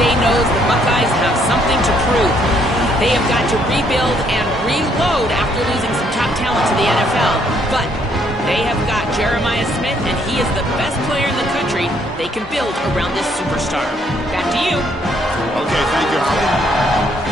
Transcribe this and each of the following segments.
Day knows the Buckeyes have something to prove. They have got to rebuild and reload after losing some top talent to the NFL. But they have got Jeremiah Smith, and he is the best player in the country. They can build around this superstar. Back to you. Okay, thank you, Holly.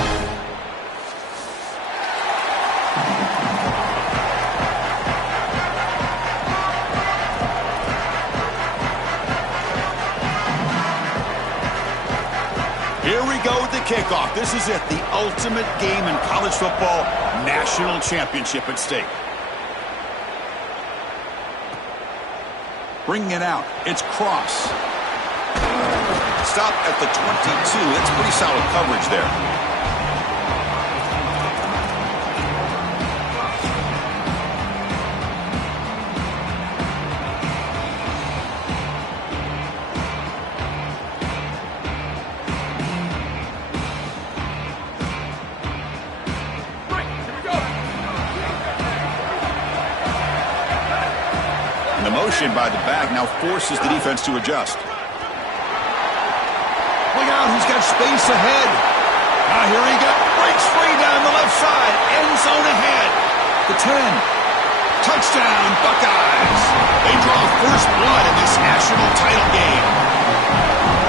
Here we go with the kickoff. This is it, the ultimate game in college football, national championship at stake. Bringing it out, it's Cross. Stop at the 22. That's pretty solid coverage there. Motion by the back now forces the defense to adjust. Look out, he's got space ahead. Now here he goes. Breaks free down the left side. End zone ahead. The 10. Touchdown, Buckeyes. They draw first blood in this national title game.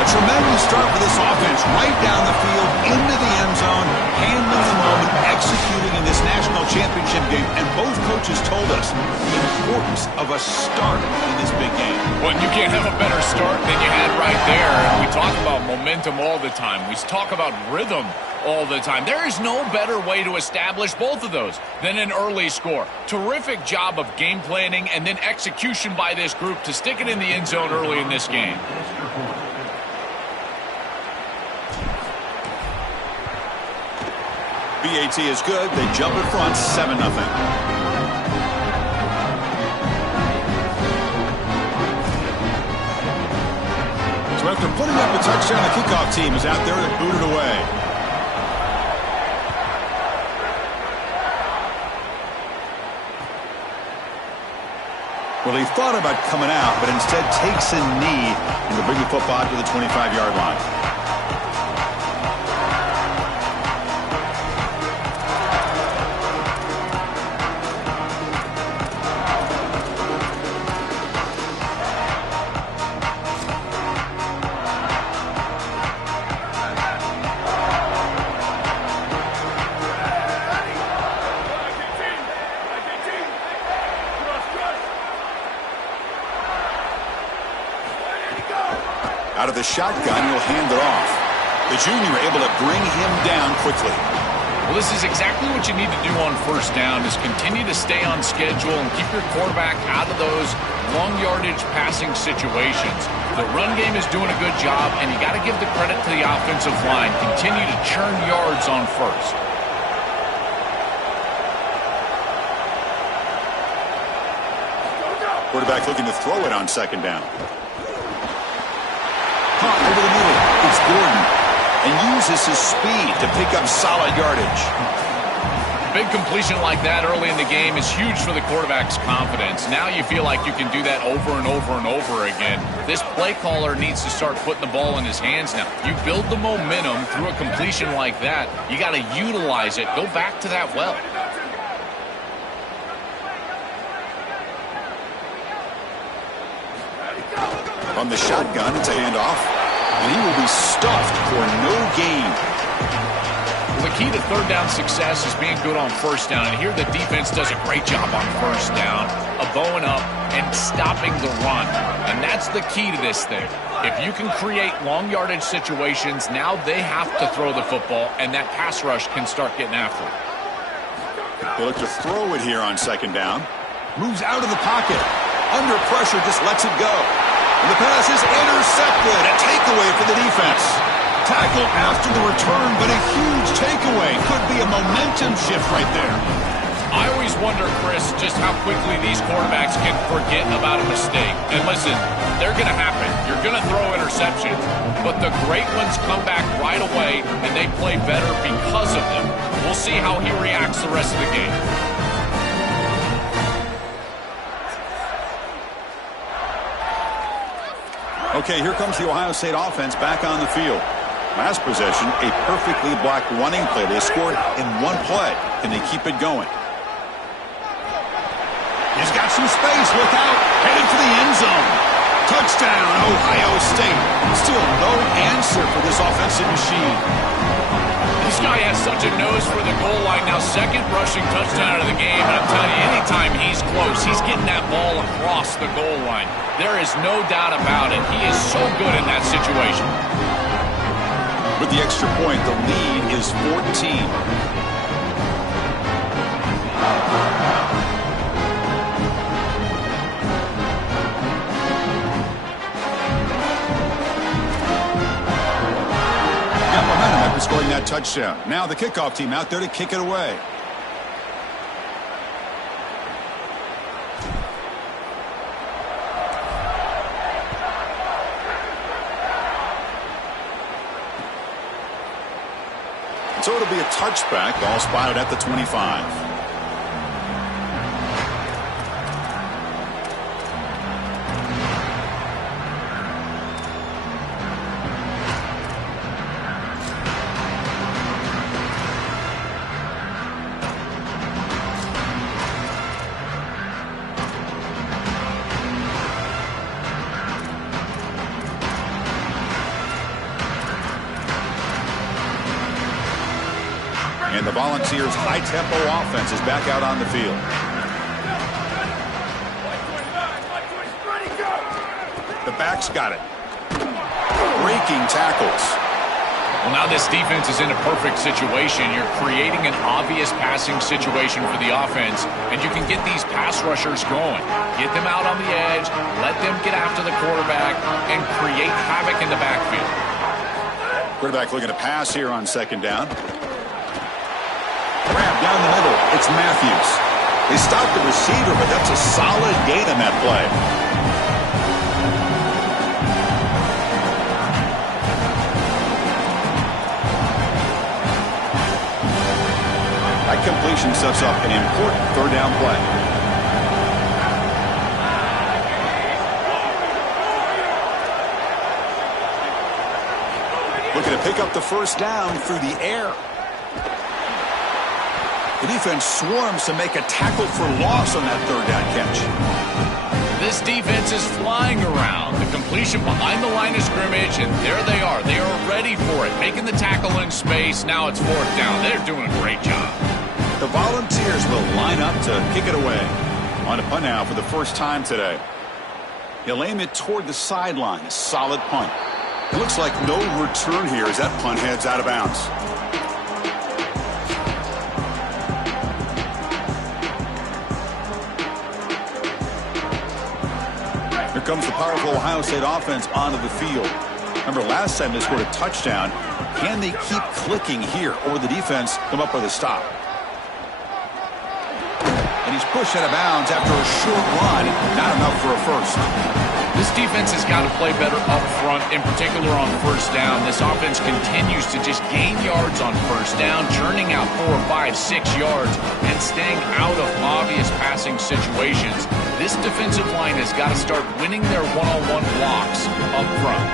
A tremendous start for this offense. Right down the field, into the end zone, handling the moment, executing in this national championship game. And both coaches told us the importance of a start in this big game. Well, you can't have a better start than you had right there. And we talk about momentum all the time. We talk about rhythm all the time. There is no better way to establish both of those than an early score. Terrific job of game planning and then execution by this group to stick it in the end zone early in this game. BAT is good. They jump in front, 7-0. So after putting up a touchdown, the kickoff team is out there to boot it away. Well, he thought about coming out, but instead takes a knee and will bring the football to the 25-yard line. Out of the shotgun, he'll hand it off. The junior able to bring him down quickly. Well, this is exactly what you need to do on first down, is continue to stay on schedule and keep your quarterback out of those long yardage passing situations. The run game is doing a good job, and you got to give the credit to the offensive line. Continue to churn yards on first. Quarterback looking to throw it on second down. Caught over the middle. It's Gordon. And uses his speed to pick up solid yardage. Big completion like that early in the game is huge for the quarterback's confidence. Now you feel like you can do that over and over and over again. This play caller needs to start putting the ball in his hands now. You build the momentum through a completion like that. You got to utilize it. Go back to that well. On the shotgun, it's a handoff, and he will be stuffed for no gain. Well, the key to third down success is being good on first down, and here the defense does a great job on first down of bowing up and stopping the run, and that's the key to this thing. If you can create long yardage situations, now they have to throw the football, and that pass rush can start getting after it. They look to throw it here on second down. Moves out of the pocket. Under pressure, just lets it go. And the pass is intercepted. A takeaway for the defense. Tackle after the return, but a huge takeaway. Could be a momentum shift right there. I always wonder, Chris, just how quickly these quarterbacks can forget about a mistake. And listen, they're going to happen. You're going to throw interceptions. But the great ones come back right away, and they play better because of them. We'll see how he reacts the rest of the game. Okay, here comes the Ohio State offense back on the field. Last possession, a perfectly blocked running play. They scored in one play. Can they keep it going? He's got some space. Look out. Headed for the end zone. Touchdown, Ohio State. Still no answer for this offensive machine. This guy has such a nose for the goal line. Now, second rushing touchdown of the game. And I'm telling you, anytime he's close, he's getting that ball across the goal line. There is no doubt about it. He is so good in that situation. With the extra point, the lead is 14. Got momentum after scoring that touchdown. Now the kickoff team out there to kick it away. So it'll be a touchback, ball spotted at the 25. And the Volunteers' high-tempo offense is back out on the field. The backs got it. Breaking tackles. Well, now this defense is in a perfect situation. You're creating an obvious passing situation for the offense, and you can get these pass rushers going. Get them out on the edge, let them get after the quarterback, and create havoc in the backfield. Quarterback looking to pass here on second down. Grab down the middle. It's Matthews. They stopped the receiver, but that's a solid gain on that play. That completion sets up an important third down play. Looking to pick up the first down through the air. The defense swarms to make a tackle for loss on that third down catch. This defense is flying around. The completion behind the line of scrimmage, and there they are. They are ready for it, making the tackle in space. Now it's fourth down. They're doing a great job. The Volunteers will line up to kick it away. On a punt now for the first time today. He'll aim it toward the sideline. A solid punt. It looks like no return here as that punt heads out of bounds. Here comes the powerful Ohio State offense onto the field. Remember, last time they scored a touchdown. Can they keep clicking here, or the defense come up with a stop? And he's pushed out of bounds after a short run. Not enough for a first. This defense has got to play better up front, in particular on first down. This offense continues to just gain yards on first down, churning out 4, 5, 6 yards, and staying out of obvious passing situations. This defensive line has got to start winning their one-on-one blocks up front.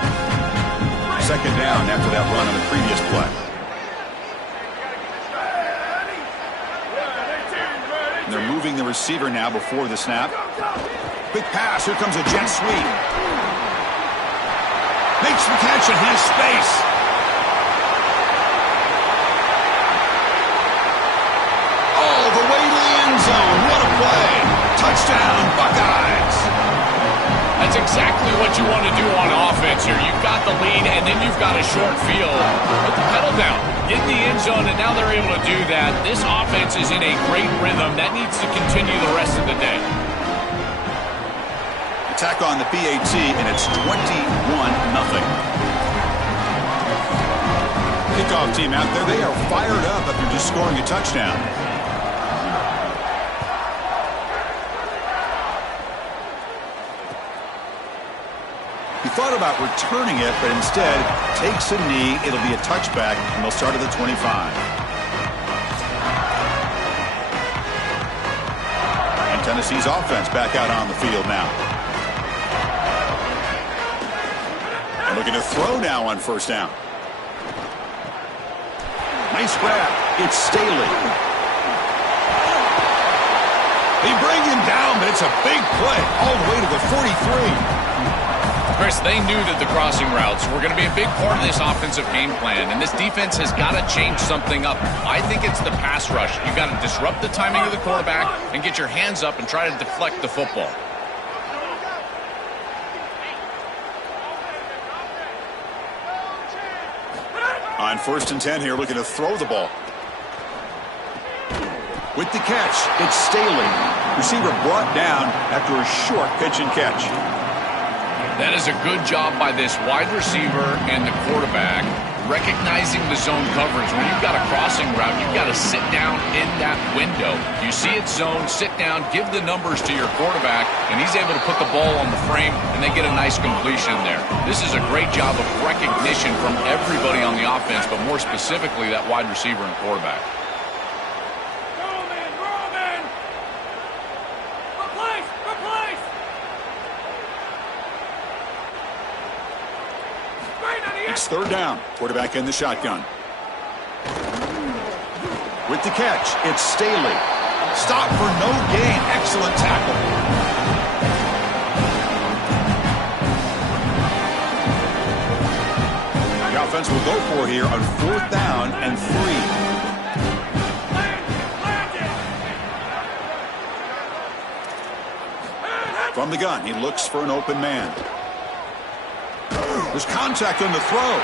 Second down after that run on the previous play. And they're moving the receiver now before the snap. Quick pass. Here comes a jet sweep. Makes the catch and has space. All the way to the end zone. What a play. Touchdown, Buckeyes. That's exactly what you want to do on offense here. You've got the lead, and then you've got a short field. Put the pedal down. Get in the end zone, and now they're able to do that. This offense is in a great rhythm. That needs to continue the rest of the day. Attack on the PAT, and it's 21-0. Kickoff team out there. They are fired up after just scoring a touchdown. He thought about returning it, but instead takes a knee. It'll be a touchback, and they'll start at the 25. And Tennessee's offense back out on the field now. And looking to throw now on first down. Nice grab. It's Staley. They bring him down, but it's a big play all the way to the 43. Chris, they knew that the crossing routes were going to be a big part of this offensive game plan, and this defense has got to change something up. I think it's the pass rush. You've got to disrupt the timing of the quarterback and get your hands up and try to deflect the football. On 1st and 10 here, looking to throw the ball. With the catch, it's Staley. Receiver brought down after a short pitch and catch. That is a good job by this wide receiver and the quarterback recognizing the zone coverage. When you've got a crossing route, you've got to sit down in that window. You see it's zone, sit down, give the numbers to your quarterback, and he's able to put the ball on the frame, and they get a nice completion there. This is a great job of recognition from everybody on the offense, but more specifically that wide receiver and quarterback. It's 3rd down. Quarterback in the shotgun. With the catch, it's Staley. Stop for no gain. Excellent tackle. The offense will go for here on 4th down and 3. From the gun, he looks for an open man. There's contact on the throw,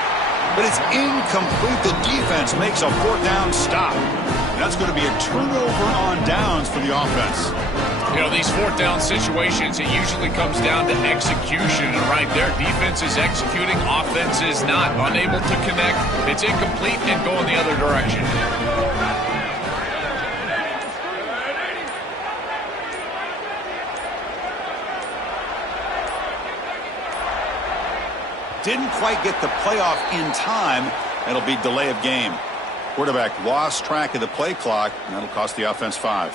but it's incomplete. The defense makes a 4th down stop. That's going to be a turnover on downs for the offense. You know, these 4th down situations, it usually comes down to execution. And right there, defense is executing, offense is not. Unable to connect. It's incomplete and going the other direction. Didn't quite get the playoff in time. It'll be delay of game. Quarterback lost track of the play clock, and that'll cost the offense 5.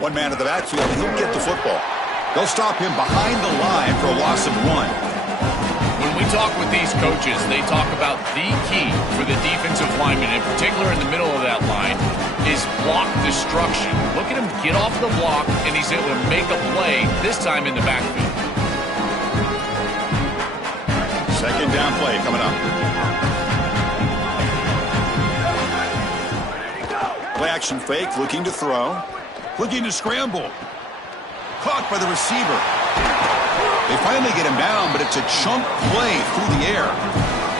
One man at the backfield, and he'll get the football. They'll stop him behind the line for a loss of 1. When we talk with these coaches, they talk about the key for the defensive lineman, in particular in the middle of that line, is block destruction. Look at him get off the block, and he's able to make a play, this time in the backfield. 2nd down play coming up. Play action fake, looking to throw. Looking to scramble. Caught by the receiver. They finally get him down, but it's a chunk play through the air.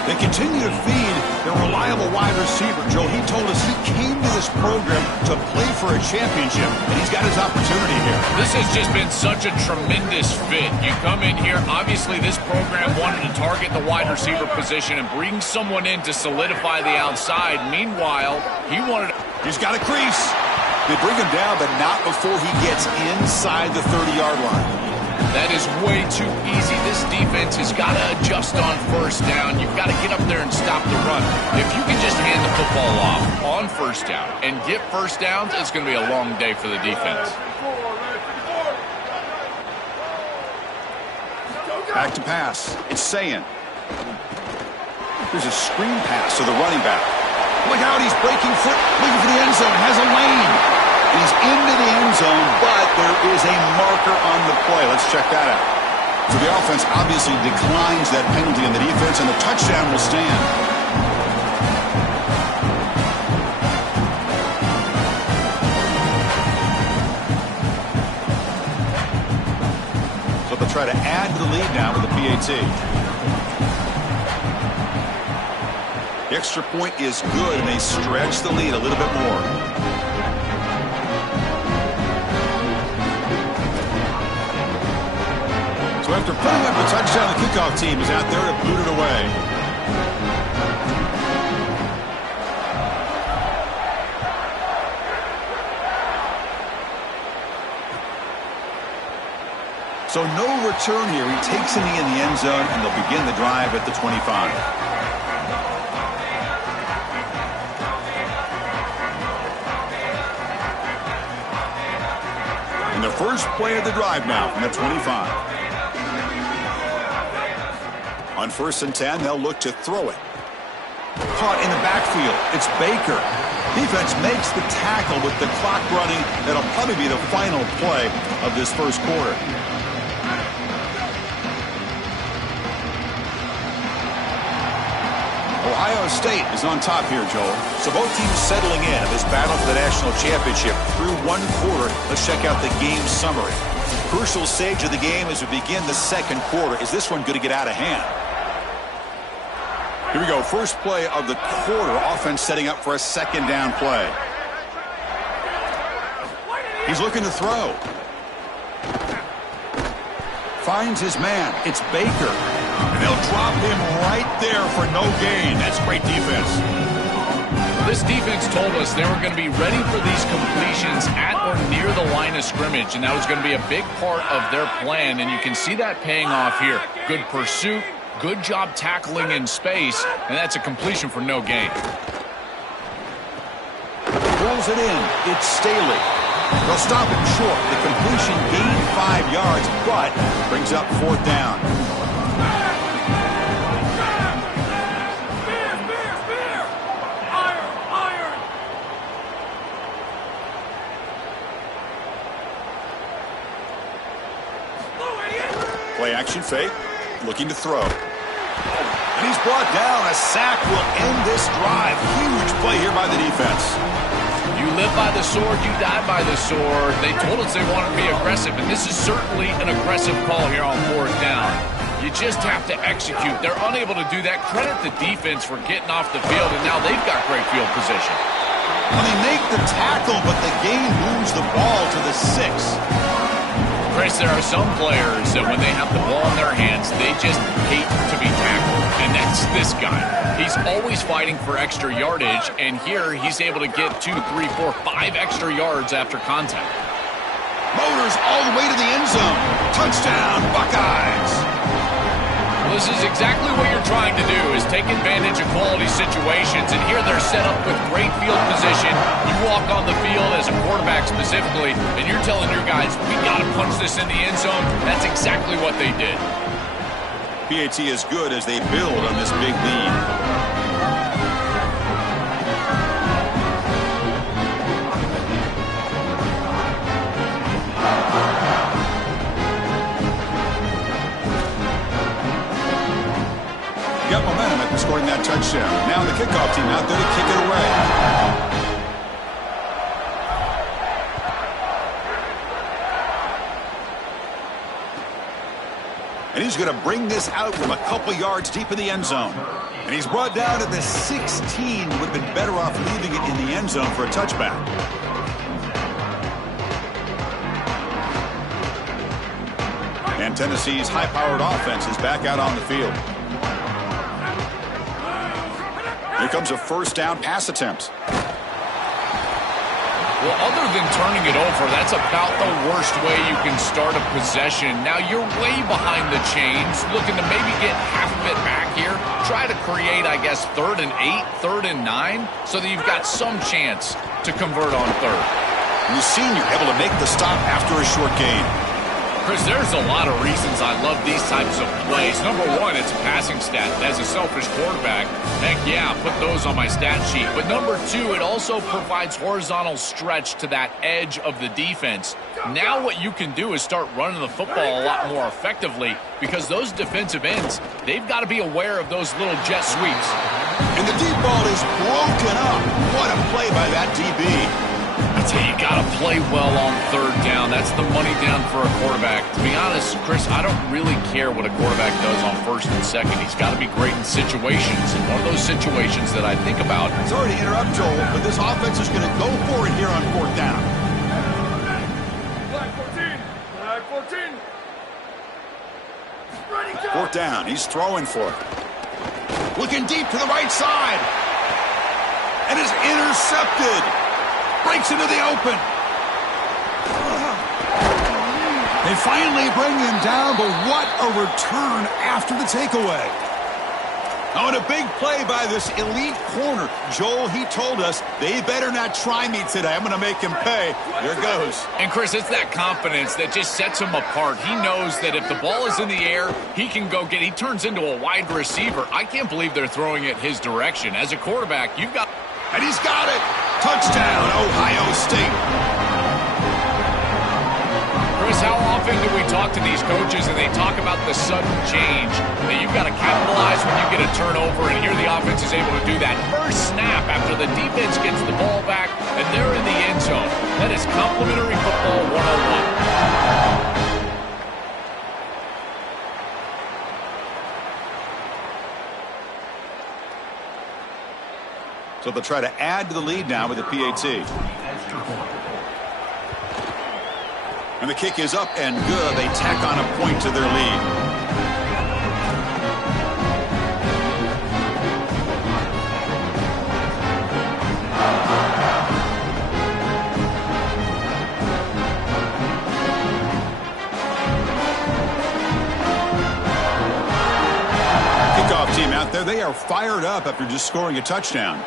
They continue to feed their reliable wide receiver. Joe, he told us he came to this program to play for a championship, and he's got his opportunity here. This has just been such a tremendous fit. You come in here, obviously this program wanted to target the wide receiver position and bring someone in to solidify the outside. Meanwhile, he wanted... He's got a crease. They bring him down, but not before he gets inside the 30-yard line. That is way too easy. This defense has got to adjust on 1st down. You've got to get up there and stop the run. If you can just hand the football off on 1st down and get 1st downs, it's going to be a long day for the defense. Back to pass. It's Sayin. Here's a screen pass to the running back. Look out, he's breaking foot, looking for the end zone, has a lane. He's into the end zone, but there is a marker on the play. Let's check that out. So the offense obviously declines that penalty in the defense, and the touchdown will stand. So they'll try to add to the lead now with the PAT. The extra point is good, and they stretch the lead a little bit more. So after putting up a touchdown, the kickoff team is out there to boot it away. So no return here. He takes a knee in the end zone, and they'll begin the drive at the 25. First play of the drive now from the 25. On 1st and 10, they'll look to throw it. Caught in the backfield. It's Baker. Defense makes the tackle with the clock running. That'll probably be the final play of this first quarter. Ohio State is on top here, Joel. So both teams settling in of this battle for the national championship through one quarter. Let's check out the game summary. Crucial stage of the game as we begin the second quarter. Is this one going to get out of hand? Here we go. First play of the quarter. Offense setting up for a second down play. He's looking to throw. Finds his man. It's Baker. And they'll drop him right there for no gain. That's great defense. This defense told us they were going to be ready for these completions at or near the line of scrimmage, and that was going to be a big part of their plan, and you can see that paying off here. Good pursuit, good job tackling in space, and that's a completion for no gain. Pulls it in. It's Staley. They'll stop him short. The completion gained 5 yards, but brings up 4th down. Play action fake, looking to throw. And he's brought down. A sack will end this drive. Huge play here by the defense. You live by the sword, you die by the sword. They told us they wanted to be aggressive, and this is certainly an aggressive call here on 4th down. You just have to execute. They're unable to do that. Credit the defense for getting off the field, and now they've got great field position. Well, they make the tackle, but the game moves the ball to the 6. Chris, there are some players that when they have the ball in their hands, they just hate to be tackled. And that's this guy. He's always fighting for extra yardage, and here he's able to get 2, 3, 4, 5 extra yards after contact. Motors all the way to the end zone. Touchdown, Buckeyes. Well, this is exactly what you're trying to do, is take advantage of quality situations, and here they're set up with great field position. You walk on the field as a quarterback specifically, and you're telling your guys, we got to punch this in the end zone. That's exactly what they did. PAT is good as they build on this big lead. Got momentum after scoring that touchdown. Now the kickoff team out there to kick it away. And he's going to bring this out from a couple yards deep in the end zone. And he's brought down at the 16. Would have been better off leaving it in the end zone for a touchback. And Tennessee's high-powered offense is back out on the field. Here comes a 1st down pass attempt. Well, other than turning it over, that's about the worst way you can start a possession. Now, you're way behind the chains, looking to maybe get half of it back here. Try to create, I guess, 3rd and 8, 3rd and 9, so that you've got some chance to convert on 3rd. And the senior able to make the stop after a short gain. Chris, there's a lot of reasons I love these types of plays. Number one, it's a passing stat. As a selfish quarterback, heck yeah, put those on my stat sheet. But number two, it also provides horizontal stretch to that edge of the defense. Now what you can do is start running the football a lot more effectively, because those defensive ends, they've got to be aware of those little jet sweeps. And the deep ball is broken up. What a play by that DB. I tell you, you got to play well on 3rd down. That's the money down for a quarterback. To be honest, Chris, I don't really care what a quarterback does on 1st and 2nd. He's got to be great in situations. And one of those situations that I think about. Sorry to interrupt, Joel, but this offense is going to go for it here on 4th down. Flag 14. Flag 14. Ready, go. 4th down. He's throwing for it. Looking deep to the right side. And is intercepted. Breaks into the open. They finally bring him down, but what a return after the takeaway. Oh, and a big play by this elite corner. Joel, he told us they better not try me today. I'm going to make him pay. Here goes. And, Chris, it's that confidence that just sets him apart. He knows that if the ball is in the air, he can go get it. He turns into a wide receiver. I can't believe they're throwing it his direction. As a quarterback, you've got... And he's got it. Touchdown, Ohio State. Chris, how often do we talk to these coaches and they talk about the sudden change, that you've got to capitalize when you get a turnover, and here the offense is able to do that. First snap after the defense gets the ball back, and they're in the end zone. That is complimentary football 101. So they'll try to add to the lead now with the PAT. And the kick is up and good. They tack on a point to their lead. Kickoff team out there. They are fired up after just scoring a touchdown.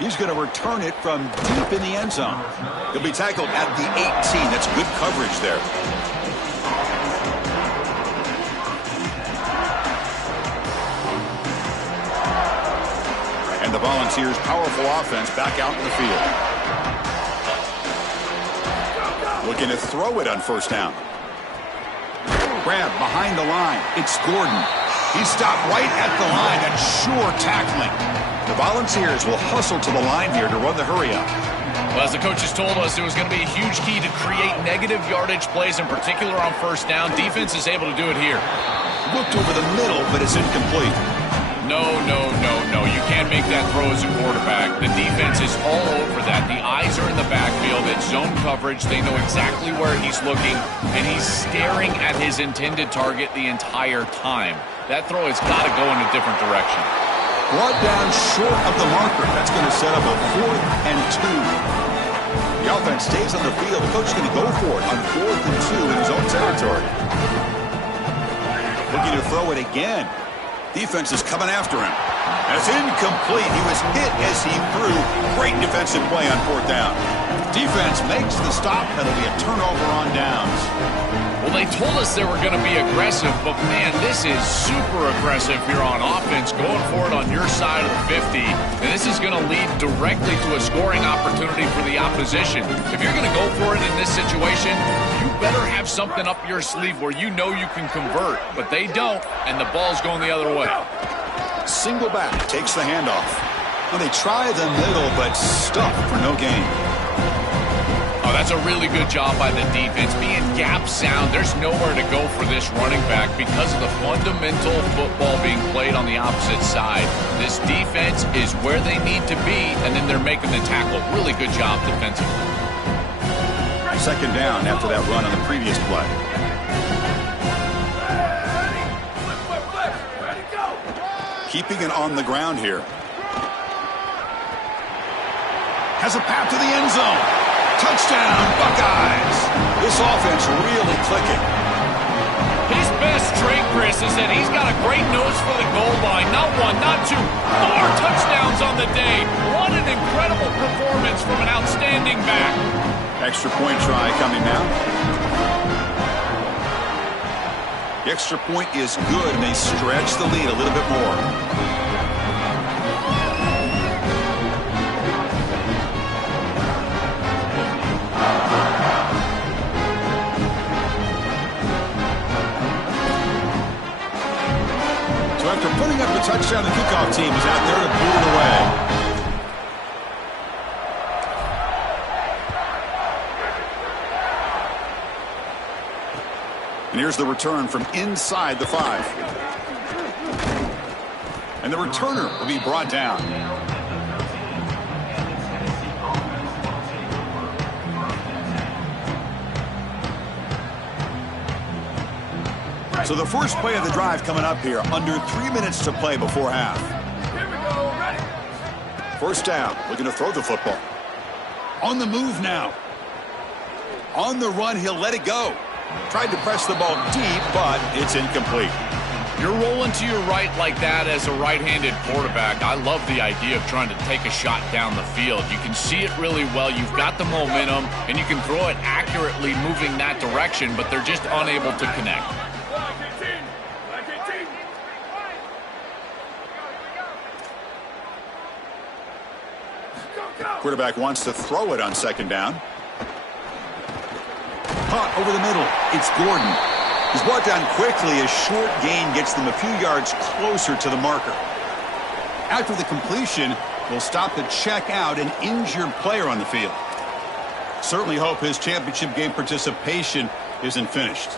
He's going to return it from deep in the end zone. He'll be tackled at the 18. That's good coverage there. And the Volunteers' powerful offense back out in the field. Looking to throw it on first down. Grab behind the line. It's Gordon. He stopped right at the line. That's sure tackling. The Volunteers will hustle to the line here to run the hurry-up. Well, as the coaches told us, it was going to be a huge key to create negative yardage plays, in particular on first down. Defense is able to do it here. Looked over the middle, but it's incomplete. No. You can't make that throw as a quarterback. The defense is all over that. The eyes are in the backfield. It's zone coverage. They know exactly where he's looking, and he's staring at his intended target the entire time. That throw has got to go in a different direction. Brought down short of the marker. That's going to set up a 4th and 2. The offense stays on the field. The coach is going to go for it on 4th and 2 in his own territory. Looking to throw it again. Defense is coming after him. And it's incomplete. He was hit as he threw. Great defensive play on 4th down. Defense makes the stop. That'll be a turnover on downs. Well, they told us they were going to be aggressive, but, man, this is super aggressive here on offense, going for it on your side of the 50. And this is going to lead directly to a scoring opportunity for the opposition. If you're going to go for it in this situation, you better have something up your sleeve where you know you can convert. But they don't, and the ball's going the other way. Single back takes the handoff. Well, they try the middle, but stuffed for no gain. Oh, that's a really good job by the defense. Being gap sound, there's nowhere to go for this running back because of the fundamental football being played on the opposite side. This defense is where they need to be, and then they're making the tackle. Really good job defensively. Second down after that run on the previous play. Keeping it on the ground here. Has a path to the end zone. Touchdown, Buckeyes. This offense really clicking. His best trait, Chris, is that he's got a great nose for the goal line. Not one, not two, 4 touchdowns on the day. What an incredible performance from an outstanding back. Extra point try coming now. The extra point is good, and they stretch the lead a little bit more. So after putting up the touchdown, the kickoff team is out there to boot it away. And here's the return from inside the 5. And the returner will be brought down. So the first play of the drive coming up here. Under 3 minutes to play before half. Here we go, ready? First down, looking to throw the football. On the move now. On the run, he'll let it go. Tried to press the ball deep, but it's incomplete. You're rolling to your right like that as a right-handed quarterback. I love the idea of trying to take a shot down the field. You can see it really well. You've got the momentum, and you can throw it accurately moving that direction, but they're just unable to connect. Quarterback wants to throw it on second down. Caught over the middle. It's Gordon. He's brought down quickly. A short gain gets them a few yards closer to the marker. After the completion, they'll stop to check out an injured player on the field. Certainly hope his championship game participation isn't finished.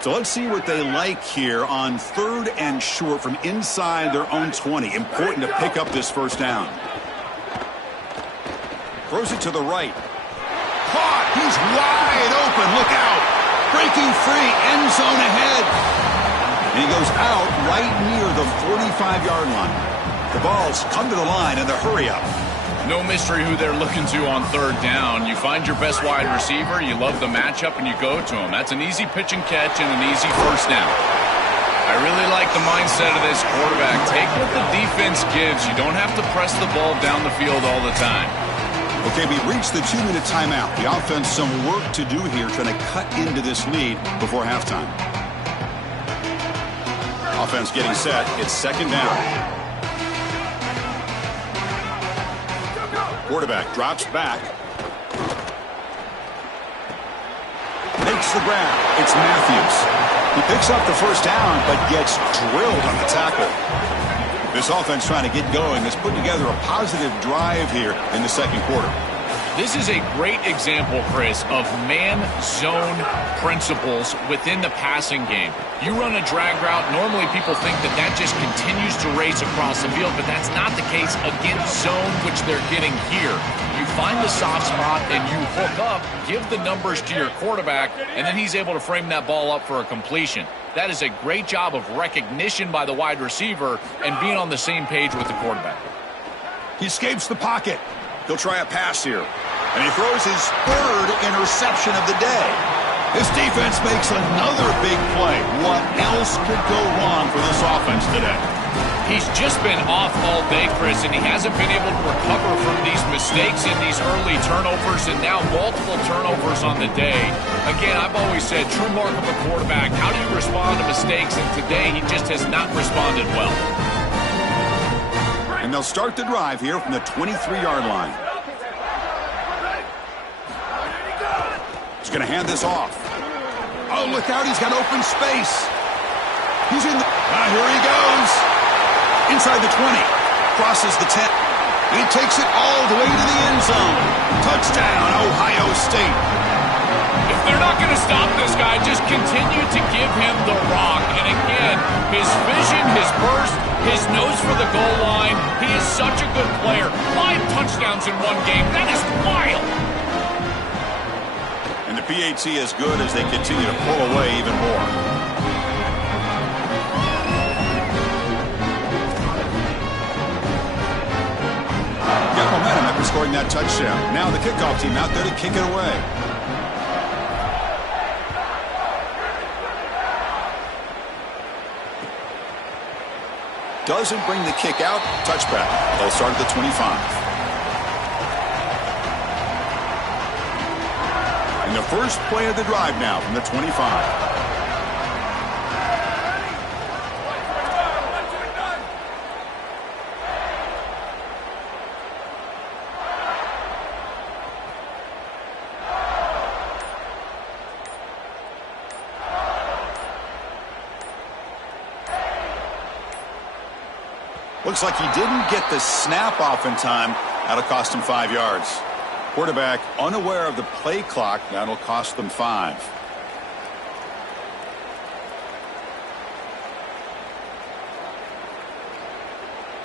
So let's see what they like here on 3rd and short from inside their own 20. Important to pick up this first down. Throws it to the right. Caught. He's wide open. Look out. Breaking free. End zone ahead. And he goes out right near the 45-yard line. The ball's come to the line in the hurry up. No mystery who they're looking to on 3rd down. You find your best wide receiver, you love the matchup, and you go to him. That's an easy pitch and catch and an easy first down. I really like the mindset of this quarterback. Take what the defense gives. You don't have to press the ball down the field all the time. Okay, we reached the 2-minute timeout. The offense some work to do here trying to cut into this lead before halftime. Offense getting set. It's second down. Quarterback drops back. Makes the grab. It's Matthews. He picks up the first down, but gets drilled on the tackle. This offense trying to get going has put together a positive drive here in the second quarter. This is a great example, Chris, of man-zone principles within the passing game. You run a drag route, normally people think that that just continues to race across the field, but that's not the case against zone, which they're getting here. You find the soft spot and you hook up, give the numbers to your quarterback, and then he's able to frame that ball up for a completion. That is a great job of recognition by the wide receiver and being on the same page with the quarterback. He escapes the pocket. He'll try a pass here. And he throws his 3rd interception of the day. This defense makes another big play. What else could go wrong for this offense today? He's just been off all day, Chris, and he hasn't been able to recover from these mistakes in these early turnovers and now multiple turnovers on the day. Again, I've always said, true mark of a quarterback, how do you respond to mistakes? And today, he just has not responded well. And they'll start the drive here from the 23-yard line. He's going to hand this off. Oh, look out. He's got open space. He's in the... here he goes. Inside the 20. Crosses the 10. He takes it all the way to the end zone. Touchdown, Ohio State. If they're not going to stop this guy, just continue to give him the rock. And again, his vision, his burst, his nose for the goal line. He is such a good player. 5 touchdowns in one game. That is wild. And the PAT is good as they continue to pull away even more. Got momentum after scoring that touchdown. Now the kickoff team out there to kick it away. Doesn't bring the kick out. Touchback. They'll start at the 25. And the first play of the drive now from the 25. Looks like he didn't get the snap off in time. That'll cost him 5 yards. Quarterback unaware of the play clock. That'll cost them 5.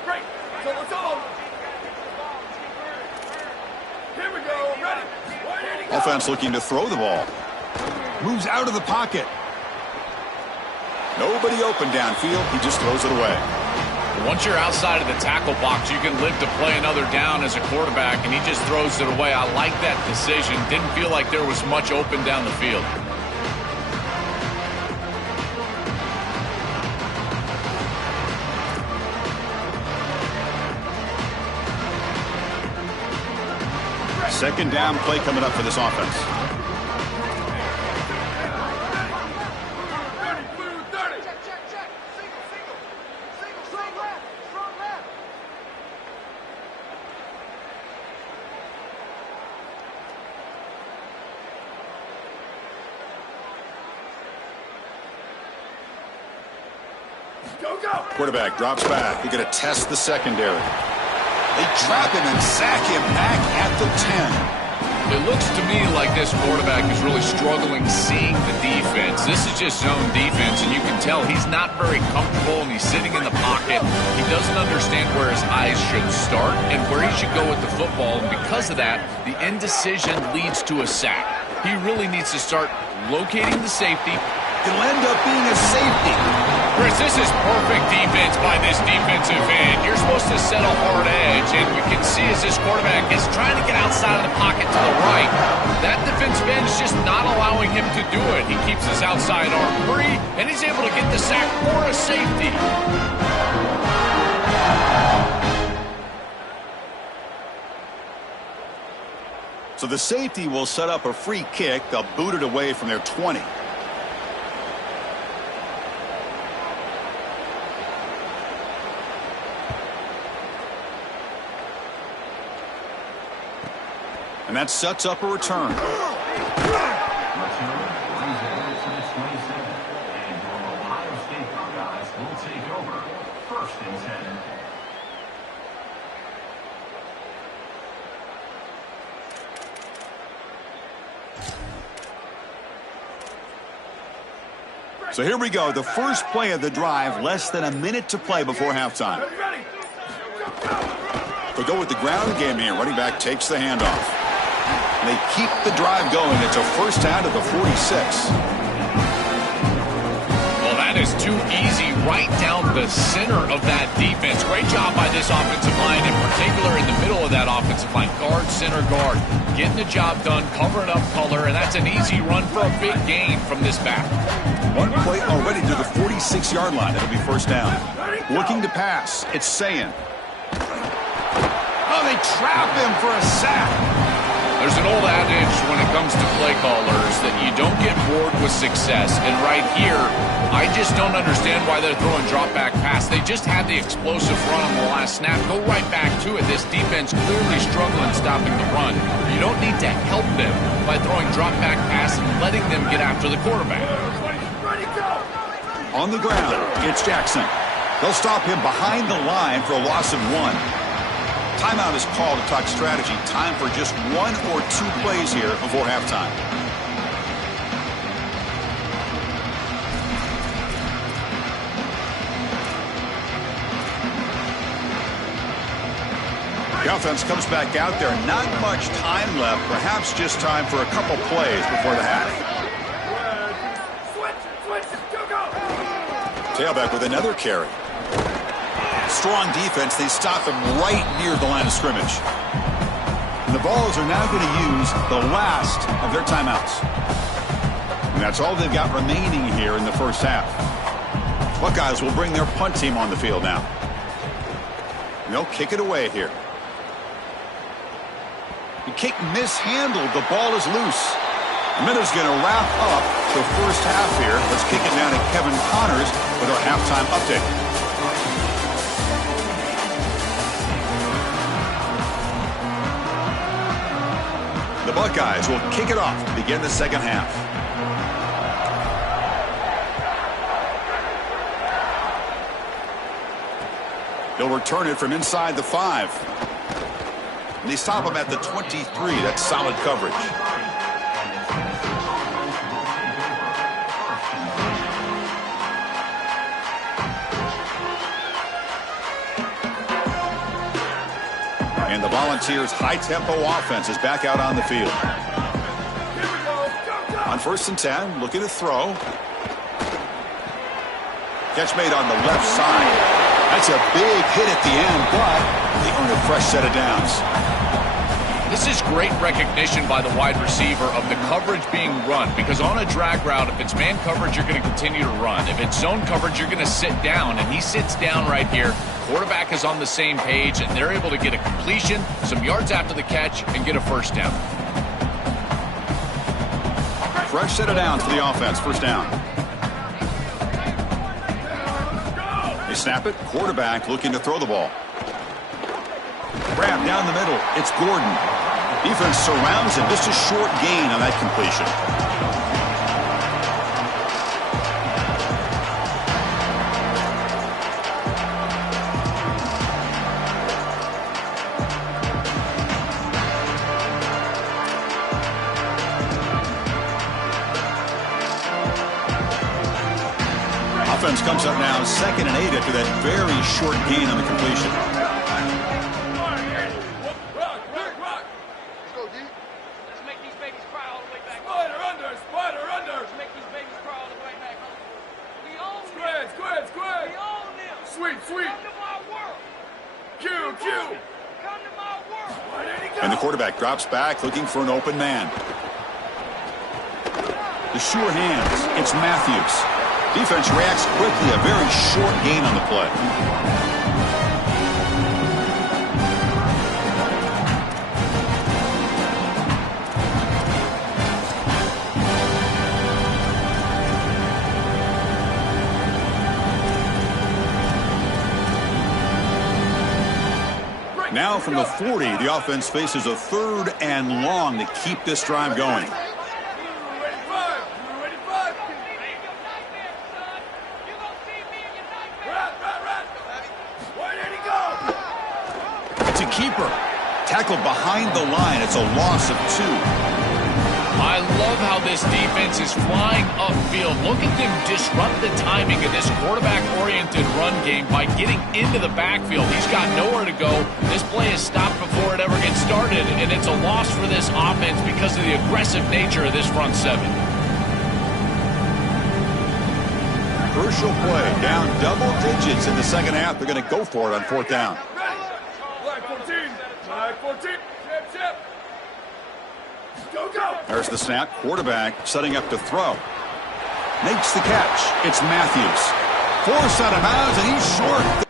Great. So let's go. Here we go. Ready. Offense looking to throw the ball. Moves out of the pocket. Nobody open downfield. He just throws it away. Once you're outside of the tackle box, you can live to play another down as a quarterback, and he just throws it away. I like that decision. Didn't feel like there was much open down the field. Second down play coming up for this offense. Quarterback drops back. They're going to test the secondary. They trap him and sack him back at the 10. It looks to me like this quarterback is really struggling seeing the defense. This is just zone defense, and you can tell he's not very comfortable, and he's sitting in the pocket. He doesn't understand where his eyes should start and where he should go with the football, and because of that, the indecision leads to a sack. He really needs to start locating the safety. It'll end up being a safety. Chris, this is perfect defense by this defensive end. You're supposed to set a hard edge, and we can see as this quarterback is trying to get outside of the pocket to the right. That defensive end is just not allowing him to do it. He keeps his outside arm free, and he's able to get the sack for a safety. So the safety will set up a free kick. They'll boot it away from their 20. And that sets up a return. So here we go, the first play of the drive, less than a minute to play before halftime. They'll go with the ground game here. Running back takes the handoff. They keep the drive going. It's a first down to the 46. Well, that is too easy right down the center of that defense. Great job by this offensive line, in particular in the middle of that offensive line. Guard, center, guard. Getting the job done, covering up color, and that's an easy run for a big gain from this back. One play already to the 46-yard line. It'll be first down. Looking to pass. It's Sayin. Oh, they trap him for a sack. There's an old adage when it comes to play callers that you don't get bored with success. And right here, I just don't understand why they're throwing drop-back pass. They just had the explosive run on the last snap. Go right back to it. This defense clearly struggling stopping the run. You don't need to help them by throwing drop-back pass and letting them get after the quarterback. On the ground, it's Jackson. They'll stop him behind the line for a loss of 1. Timeout is called to talk strategy. Time for just 1 or 2 plays here before halftime. The offense comes back out there. Not much time left. Perhaps just time for a couple plays before the half. Tailback with another carry. Strong defense. They stop him right near the line of scrimmage. And the Vols are now going to use the last of their timeouts. And that's all they've got remaining here in the first half. Buckeyes will bring their punt team on the field now. And they'll kick it away here. The kick mishandled. The ball is loose. The minute's going to wrap up the first half here. Let's kick it down to Kevin Connors with our halftime update. The Buckeyes will kick it off to begin the second half. They'll return it from inside the 5. And they stop him at the 23. That's solid coverage. And the Volunteers' high-tempo offense is back out on the field. On 1st and 10, looking to throw. Catch made on the left side. That's a big hit at the end, but they earn a fresh set of downs. This is great recognition by the wide receiver of the coverage being run, because on a drag route, if it's man coverage, you're going to continue to run. If it's zone coverage, you're going to sit down, and he sits down right here. Quarterback is on the same page, and they're able to get a completion, some yards after the catch, and get a first down. Fresh set of downs for the offense. First down. They snap it. Quarterback looking to throw the ball. Grab down the middle. It's Gordon. Defense surrounds him. Just a short gain on that completion. Offense comes up now 2nd and 8 after that very short gain on the completion. And the quarterback drops back looking for an open man. The sure hands. It's Matthews. Defense reacts quickly. A very short gain on the play. Now from the 40, the offense faces a 3rd and long to keep this drive going. It's a keeper. Tackled behind the line. It's a loss of 2. I love how this defense is flying upfield. Look at them disrupt the timing of this quarterback-oriented run game by getting into the backfield. He's got nowhere to go. This play is stopped before it ever gets started, and it's a loss for this offense because of the aggressive nature of this front 7. Crucial play. Down double digits in the second half. They're going to go for it on 4th down. Black 14. Black 14. Chip, chip. Go, go. There's the snap. Quarterback setting up to throw. Makes the catch. It's Matthews. Forced out of bounds, and he's short.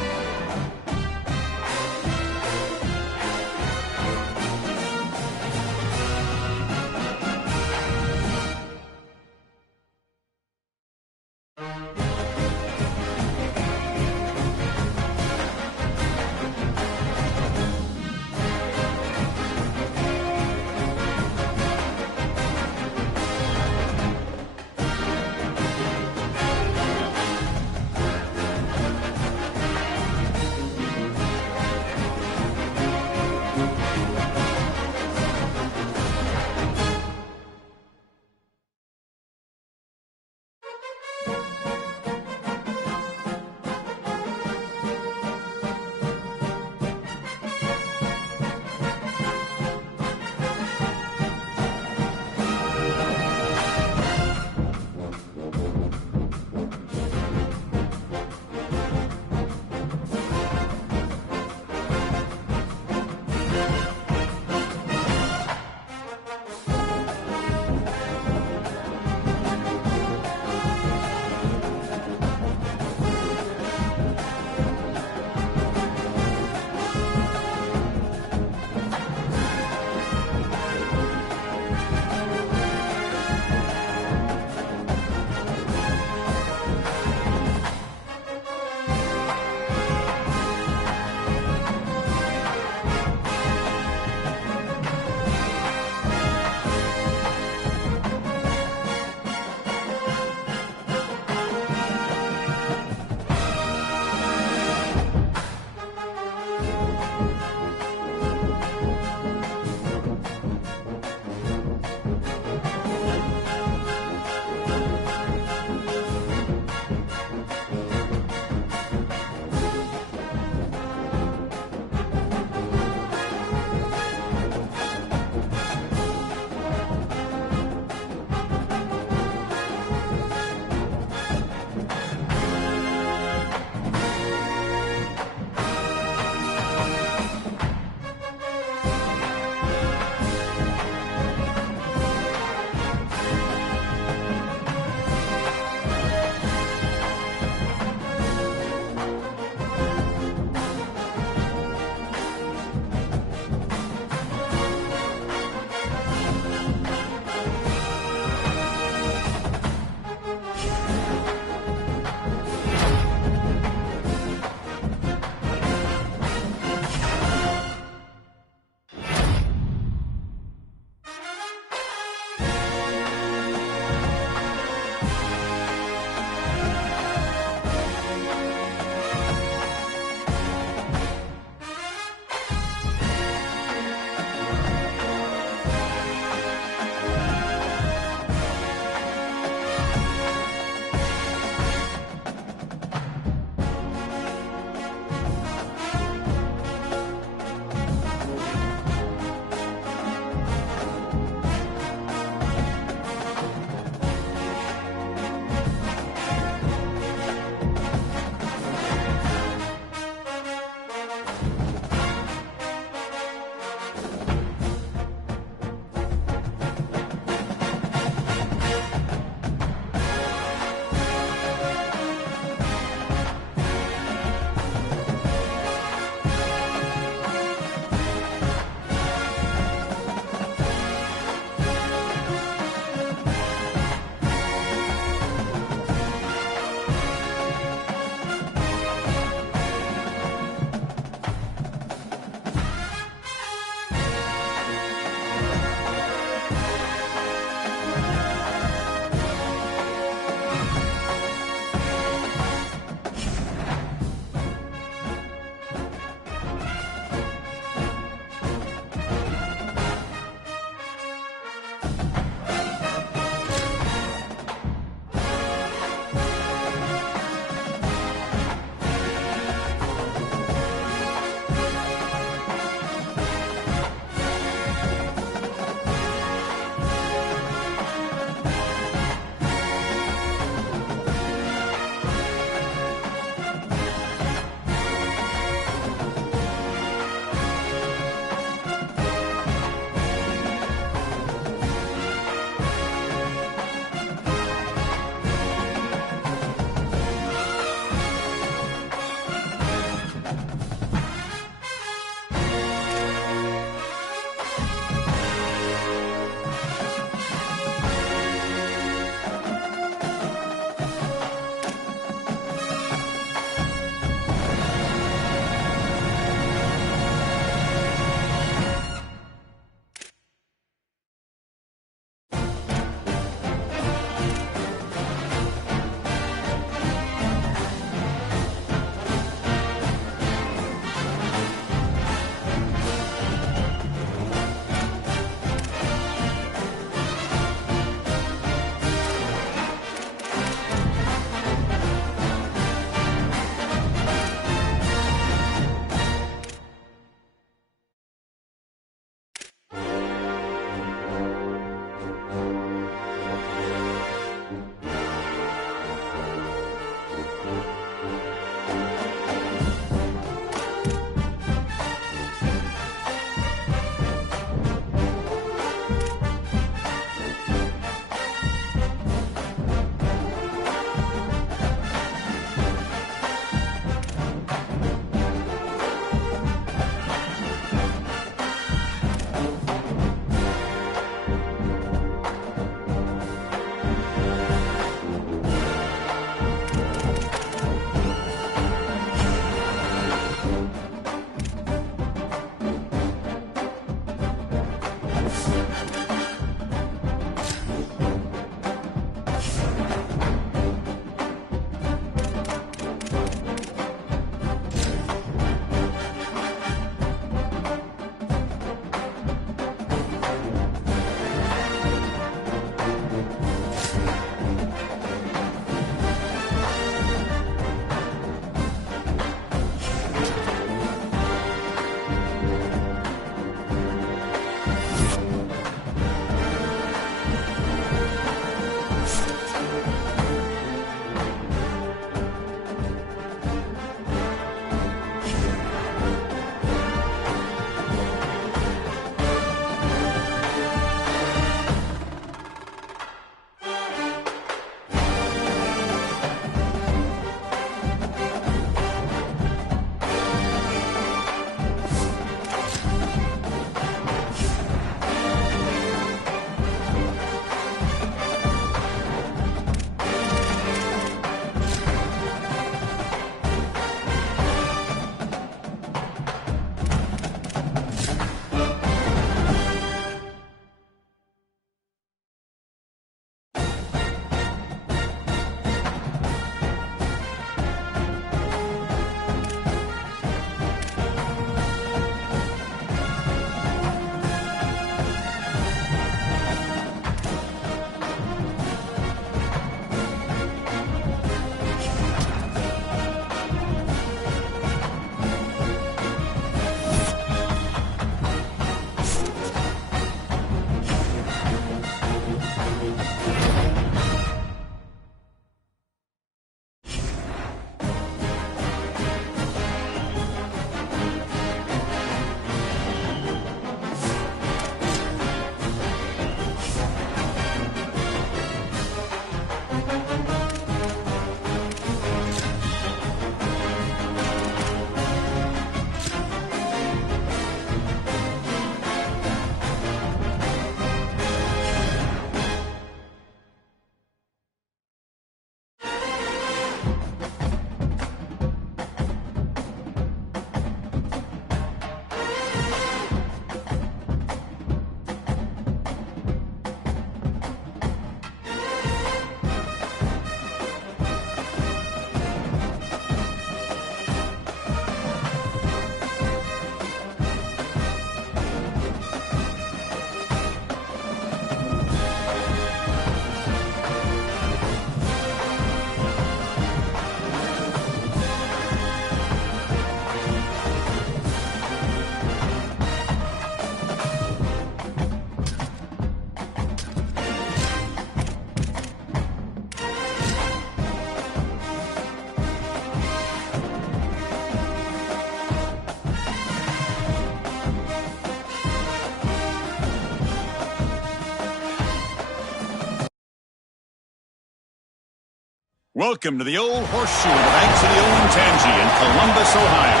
Welcome to the old horseshoe on the banks of the Olentangy in Columbus, Ohio.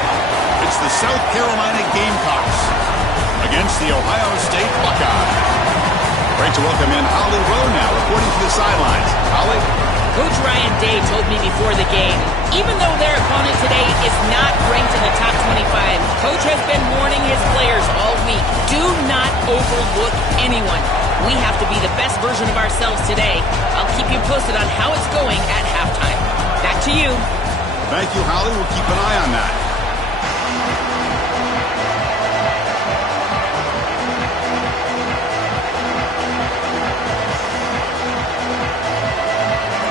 It's the South Carolina Gamecocks against the Ohio State Buckeyes. Great to welcome in Holly Rowe now, reporting to the sidelines. Holly? Coach Ryan Day told me before the game, even though their opponent today is not ranked in the top 25, Coach has been warning his players all week, do not overlook anyone. We have to be the best version of ourselves today. I'll keep you posted on how it's going at halftime. Back to you. Thank you, Holly. We'll keep an eye on that.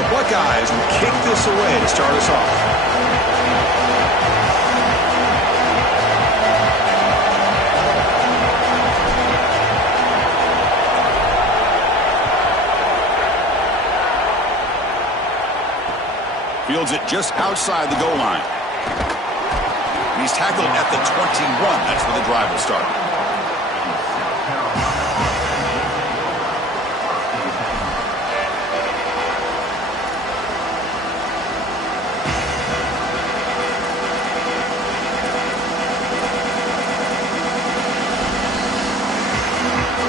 The Buckeyes will kick this away to start us off. Fields it just outside the goal line. He's tackled at the 21. That's where the drive will start.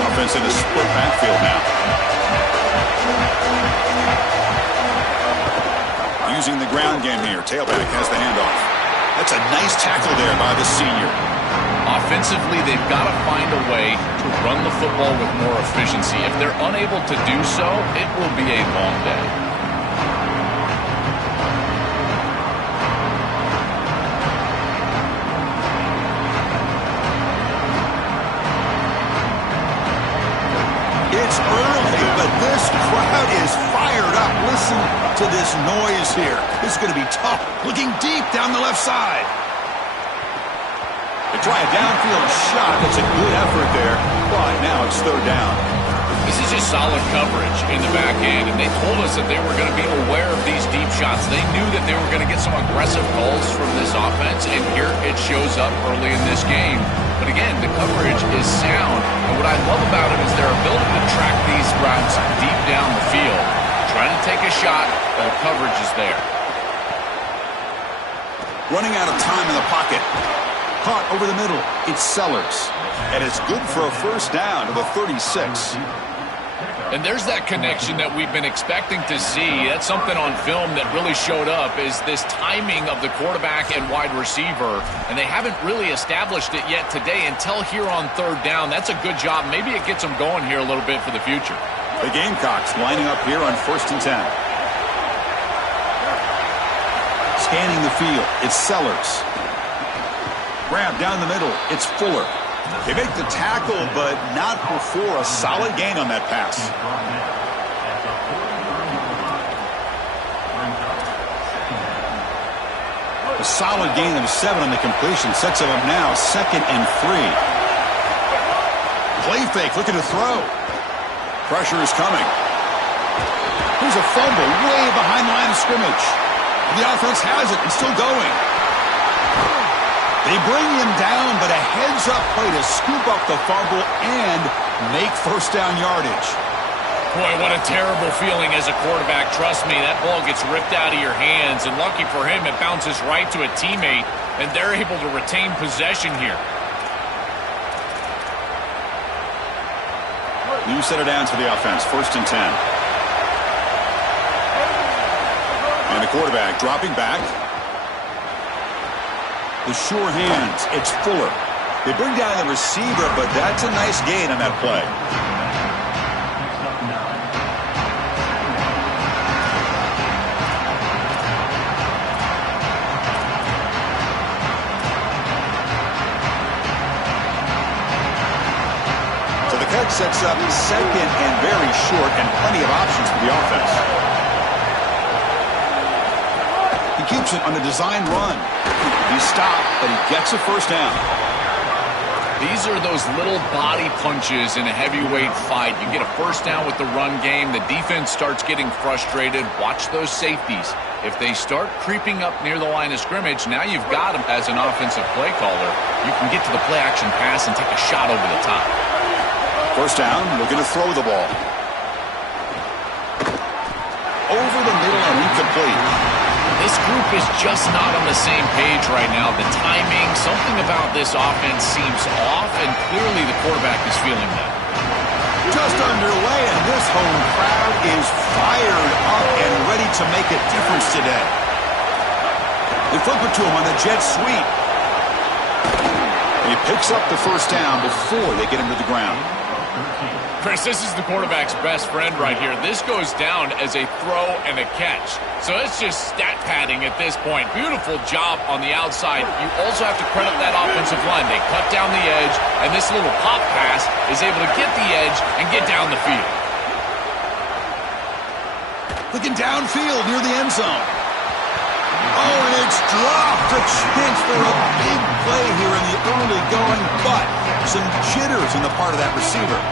Offense in a split backfield now. Using the ground game here. Tailback has the handoff. That's a nice tackle there by the senior. Offensively, they've got to find a way to run the football with more efficiency. If they're unable to do so, it will be a long day. It's early, but this crowd is fired up. Listen to this noise here. This is going to be tough. Looking deep down the left side. They try a downfield shot. That's a good effort there, but now it's third down. This is just solid coverage in the back end, and they told us that they were going to be aware of these deep shots. They knew that they were going to get some aggressive calls from this offense, and here it shows up early in this game. But again, the coverage is sound, and what I love about it is their ability to track these routes deep down the field. Trying to take a shot, but the coverage is there. Running out of time in the pocket. Caught over the middle. It's Sellers. And it's good for a first down to the 36. And there's that connection that we've been expecting to see. That's something on film that really showed up, is this timing of the quarterback and wide receiver. And they haven't really established it yet today until here on third down. That's a good job. Maybe it gets them going here a little bit for the future. The Gamecocks lining up here on 1st and 10. Scanning the field. It's Sellers. Grab down the middle. It's Fuller. They make the tackle, but not before a solid gain on that pass. A solid gain of 7 on the completion sets them up now 2nd and 3. Play fake, looking to throw. Pressure is coming. Here's a fumble way behind the line of scrimmage. The offense has it and still going. They bring him down, but a heads-up play to scoop up the fumble and make first down yardage. Boy, what a terrible feeling as a quarterback. Trust me, that ball gets ripped out of your hands, and lucky for him, it bounces right to a teammate, and they're able to retain possession here. New set of downs for the offense, 1st and 10. And the quarterback dropping back. The sure hands, it's Fuller. They bring down the receiver, but that's a nice gain on that play. So the catch sets up 2nd and very short, and plenty of options for the offense. He keeps it on the design run. He stopped, but he gets a first down. These are those little body punches in a heavyweight fight. You get a first down with the run game. The defense starts getting frustrated. Watch those safeties. If they start creeping up near the line of scrimmage, now you've got them as an offensive play caller. You can get to the play-action pass and take a shot over the top. First down, looking to throw the ball. over the middle and incomplete. This group is just not on the same page right now. The timing, something about this offense seems off, and clearly the quarterback is feeling that. Just underway, and this home crowd is fired up and ready to make a difference today. They flip it to him on the jet sweep. He picks up the first down before they get him to the ground. Chris, this is the quarterback's best friend right here. This goes down as a throw and a catch. So it's just stat padding at this point. Beautiful job on the outside. You also have to credit that offensive line. They cut down the edge, and this little pop pass is able to get the edge and get down the field. Looking downfield near the end zone. Oh, and it's dropped. A chance for a big play here in the early going, but some jitters on the part of that receiver.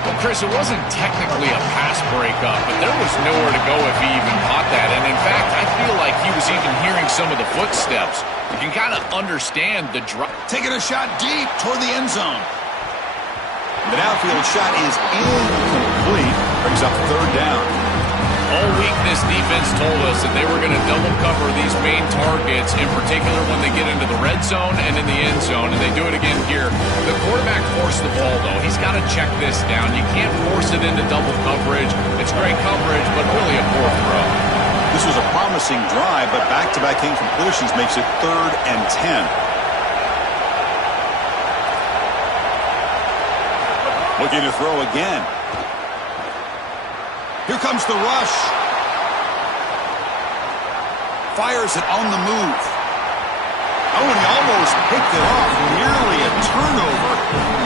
Well, Chris, it wasn't technically a pass breakup, but there was nowhere to go if he even caught that. And in fact, I feel like he was even hearing some of the footsteps. You can kind of understand the drop. Taking a shot deep toward the end zone. The downfield shot is incomplete. Brings up third down. All week, this defense told us that they were going to double cover these main targets, in particular when they get into the red zone and in the end zone, and they do it again here. The quarterback forced the ball, though. He's got to check this down. You can't force it into double coverage. It's great coverage, but really a poor throw. This was a promising drive, but back-to-back incompletions makes it 3rd and 10. Looking to throw again. Here comes the rush. Fires it on the move. Oh, and he almost picked it off. Nearly a turnover.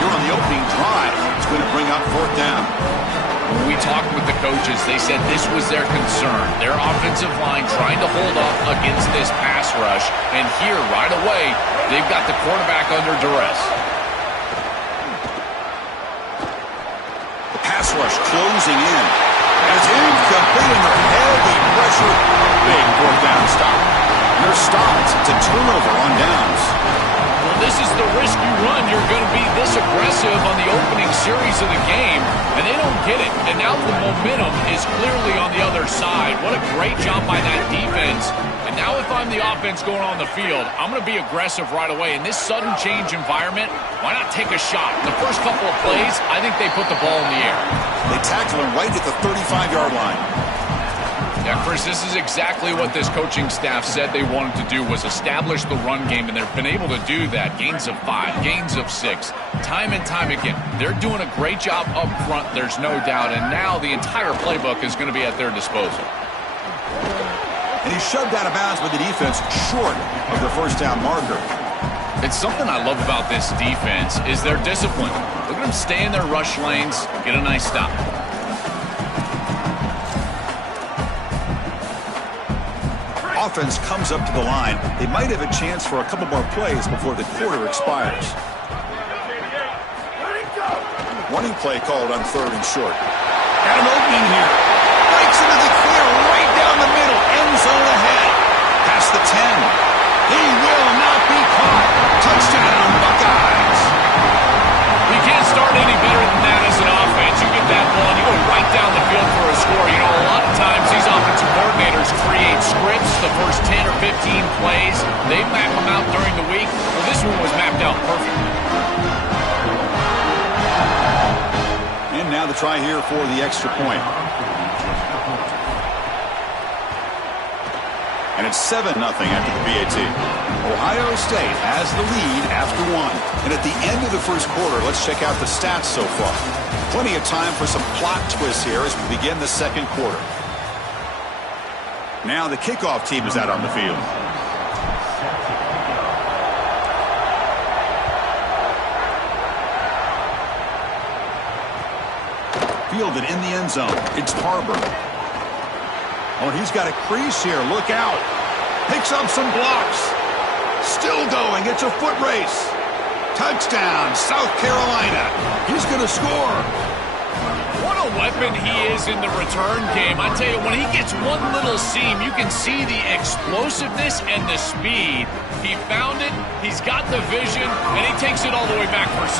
You're on the opening drive. It's going to bring up 4th down. When we talked with the coaches, they said this was their concern. Their offensive line trying to hold up against this pass rush. And here, right away, they've got the quarterback under duress. The pass rush closing in. And it's incomplete under heavy pressure. Big 4th down stop. You're stopped. It's a turnover on downs. Well, this is the risk you run. You're going to be this aggressive on the opening series of the game, and they don't get it. And now the momentum is clearly on the other side. What a great job by that defense. And now if I'm the offense going on the field, I'm going to be aggressive right away. In this sudden change environment, why not take a shot? In the first couple of plays, I think they put the ball in the air. They tackle him right at the 35-yard line. Yeah, Chris, this is exactly what this coaching staff said they wanted to do, was establish the run game, and they've been able to do that. Gains of 5, gains of 6, time and time again. They're doing a great job up front, there's no doubt, and now the entire playbook is going to be at their disposal. And he's shoved out of bounds by the defense short of the first down marker. It's something I love about this defense is their discipline. Look at them stay in their rush lanes, get a nice stop. Offense comes up to the line. They might have a chance for a couple more plays before the quarter expires. Running play called on 3rd and short. Got an opening here. Breaks into the clear right down the middle. End zone ahead. Past the 10. He will not be caught. Touchdown, Buckeyes. You can't start any better than that as an offense. You get that ball and you go right down the field for a score. You know, a lot of times these offensive coordinators create scripts the first 10 or 15 plays. They map them out during the week. Well, this one was mapped out perfectly. And now the try here for the extra point. And it's 7-0 after the PAT. Ohio State has the lead after 1. And at the end of the first quarter, let's check out the stats so far. Plenty of time for some plot twists here as we begin the second quarter. Now the kickoff team is out on the field. Fielded in the end zone. It's Harbor. Oh, he's got a crease here. Look out. Picks up some blocks. Still going. It's a foot race. Touchdown, South Carolina. He's going to score. What a weapon he is in the return game. I tell you, when he gets one little seam, you can see the explosiveness and the speed. He found it, he's got the vision, and he takes it all the way back for 6.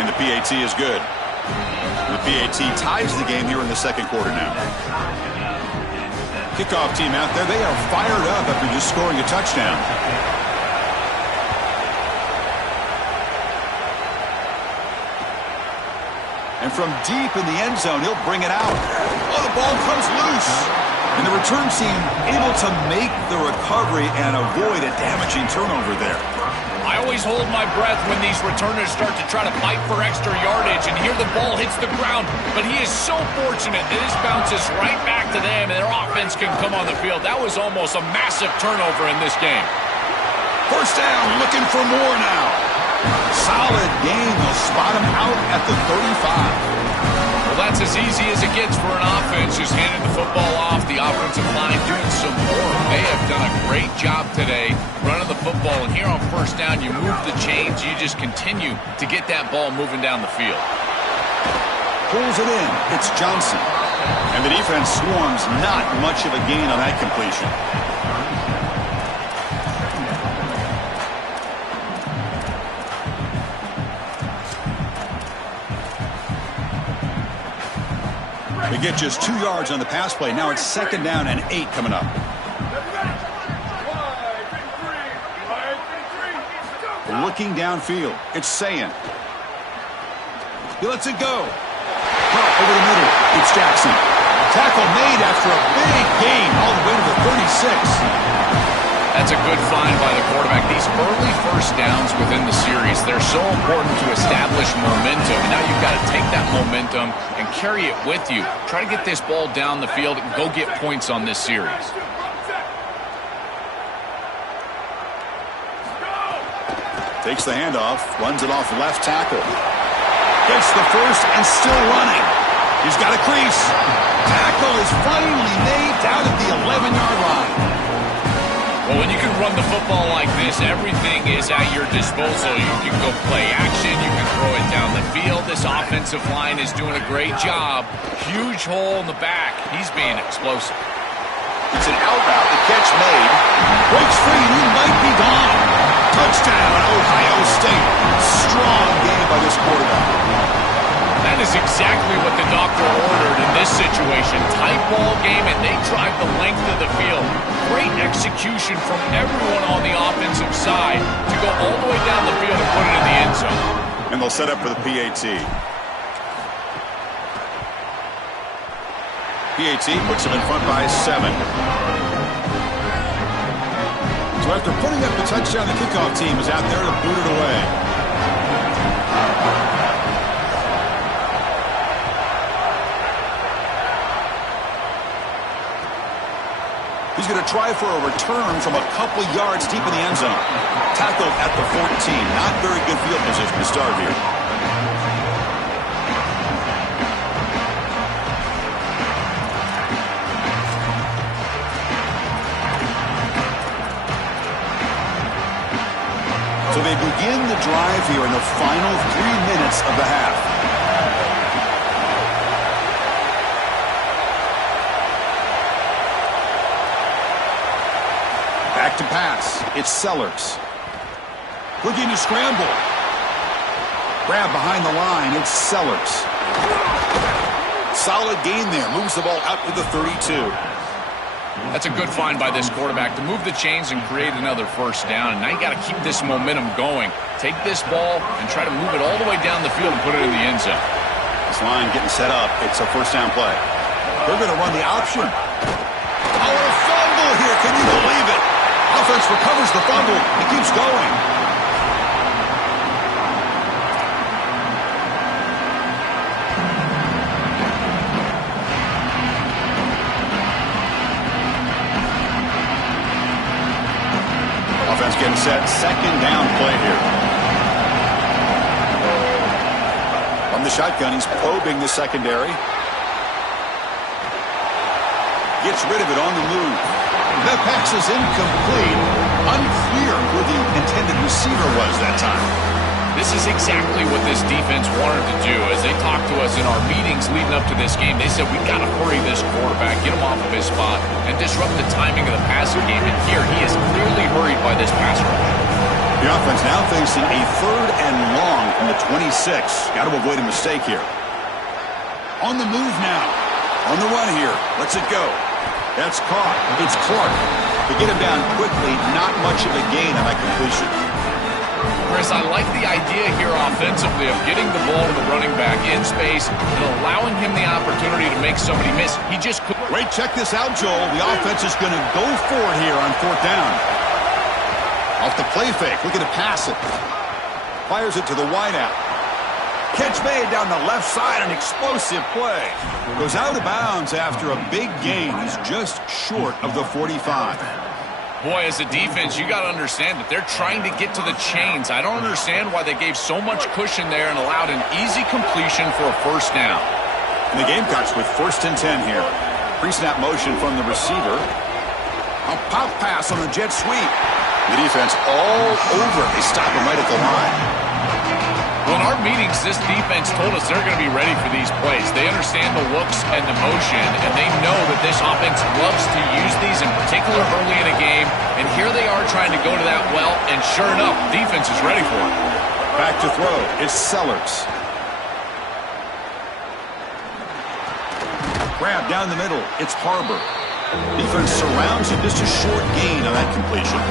And the PAT is good. The PAT ties the game here in the second quarter now. Kickoff team out there, they are fired up after just scoring a touchdown. And from deep in the end zone, he'll bring it out. Oh, the ball comes loose. And the return team able to make the recovery and avoid a damaging turnover there. I always hold my breath when these returners start to try to fight for extra yardage, and here the ball hits the ground, but he is so fortunate that this bounces right back to them and their offense can come on the field. That was almost a massive turnover in this game. First down, looking for more now. Solid game. They'll spot him out at the 35. Well, that's as easy as it gets for an offense. Just handing the football off. The offensive line doing some more. They have done a great job today running the football. And here on first down, you move the chains. You just continue to get that ball moving down the field. Pulls it in. It's Johnson. And the defense swarms. Not much of a gain on that completion. They get just 2 yards on the pass play. Now it's second down and 8 coming up. Looking downfield. It's Sayin. He lets it go. Over the middle. It's Jackson. Tackle made after a big gain all the way to the 36. That's a good find by the quarterback. These early first downs within the series, they're so important to establish momentum. And now you've got to take that momentum and carry it with you. Try to get this ball down the field and go get points on this series. Takes the handoff, runs it off left tackle. Gets the first and still running. He's got a crease. Tackle is finally made down at the 11-yard line. Well, when you can run the football like this, everything is at your disposal. You can go play action. You can throw it down the field. This offensive line is doing a great job. Huge hole in the back. He's being explosive. It's an out route. The catch made. Breaks free. He might be gone. Touchdown, Ohio State. Strong game by this quarterback. That is exactly what the doctor ordered in this situation. Tight ball game, and they drive the length of the field. Great execution from everyone on the offensive side to go all the way down the field and put it in the end zone. And they'll set up for the PAT. PAT puts them in front by 7. So after putting up the touchdown, the kickoff team is out there to boot it away. He's going to try for a return from a couple yards deep in the end zone. Tackled at the 14. Not very good field position to start here. So they begin the drive here in the final 3 minutes of the half. Back to pass. It's Sellers. Looking to scramble. Grab behind the line. It's Sellers. Solid gain there. Moves the ball out to the 32. That's a good find by this quarterback to move the chains and create another first down. And now you got to keep this momentum going. Take this ball and try to move it all the way down the field and put it in the end zone. This line getting set up. It's a first down play. They're going to run the option. Oh, a fumble here. Can you believe it? Offense recovers the fumble. It keeps going. Offense getting set. Second down play here. From the shotgun, he's probing the secondary. Gets rid of it on the move. That pass is incomplete. Unclear who the intended receiver was that time. This is exactly what this defense wanted to do. As they talked to us in our meetings leading up to this game, they said, we got to hurry this quarterback, get him off of his spot, and disrupt the timing of the passing game. And here, he is clearly hurried by this pass rush. The offense now facing a 3rd and long from the 26. Got to avoid a mistake here. On the move now. On the run here. Lets it go. That's caught. It's Clark. To get him down quickly, not much of a gain on that completion. Chris, I like the idea here offensively of getting the ball to the running back in space and allowing him the opportunity to make somebody miss. He just couldn't. Wait, check this out, Joel. The offense is going to go for it here on 4th down. Off the play fake, looking to pass it. Fires it to the wideout. Catch made down the left side, an explosive play. Goes out of bounds after a big gain. He's just short of the 45. Boy, as a defense, you got to understand that they're trying to get to the chains. I don't understand why they gave so much cushion there and allowed an easy completion for a 1st down. And the Gamecocks with 1st and 10 here. Pre-snap motion from the receiver. A pop pass on the jet sweep. The defense all over it. They stop him right at the line. Well, in our meetings, this defense told us they're going to be ready for these plays. They understand the looks and the motion, and they know that this offense loves to use these, in particular early in a game. And here they are trying to go to that well, and sure enough, defense is ready for it. Back to throw. It's Sellers. Grab down the middle. It's Harbor. Defense surrounds him. Just a short gain on that completion.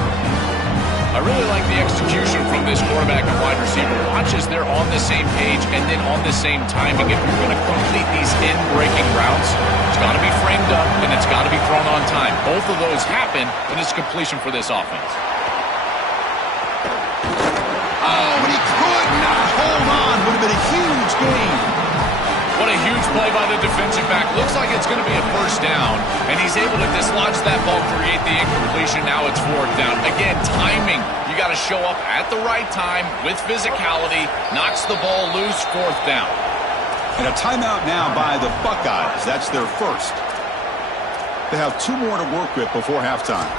I really like the execution from this quarterback and wide receiver. Watch as they're on the same page and then on the same timing. If you're going to complete these in-breaking routes, it's got to be framed up and it's got to be thrown on time. Both of those happen, and it's completion for this offense. Oh, and he could not hold on. Would have been a huge gain. What a huge play by the defensive back. Looks like it's going to be a 1st down, and he's able to dislodge that ball, create the incompletion. Now it's 4th down. Again, timing. You got to show up at the right time with physicality. Knocks the ball loose, 4th down. And a timeout now by the Buckeyes. That's their 1st. They have 2 more to work with before halftime.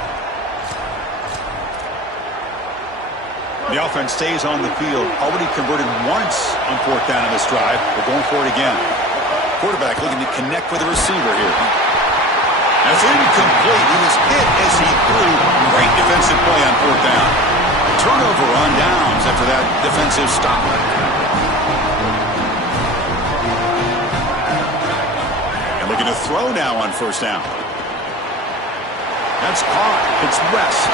The offense stays on the field. Already converted once on 4th down in this drive. They're going for it again. Quarterback looking to connect with the receiver here. That's incomplete. He was hit as he threw. Great defensive play on 4th down. Turnover on downs after that defensive stop. And looking to throw now on 1st down. That's caught. It's West.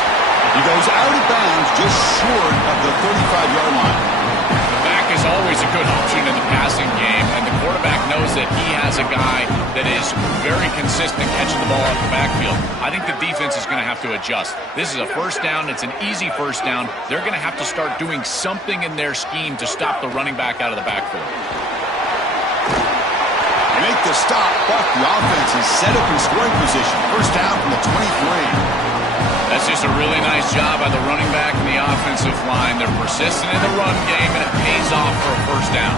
He goes out of bounds just short of the 35-yard line. The back is always a good option in the passing game, and the quarterback knows that he has a guy that is very consistent catching the ball out the backfield. I think the defense is going to have to adjust. This is a 1st down. It's an easy 1st down. They're going to have to start doing something in their scheme to stop the running back out of the backfield. They make the stop, but the offense is set up in scoring position. 1st down from the 23. That's just a really nice job by the running back and the offensive line. They're persistent in the run game, and it pays off for a 1st down.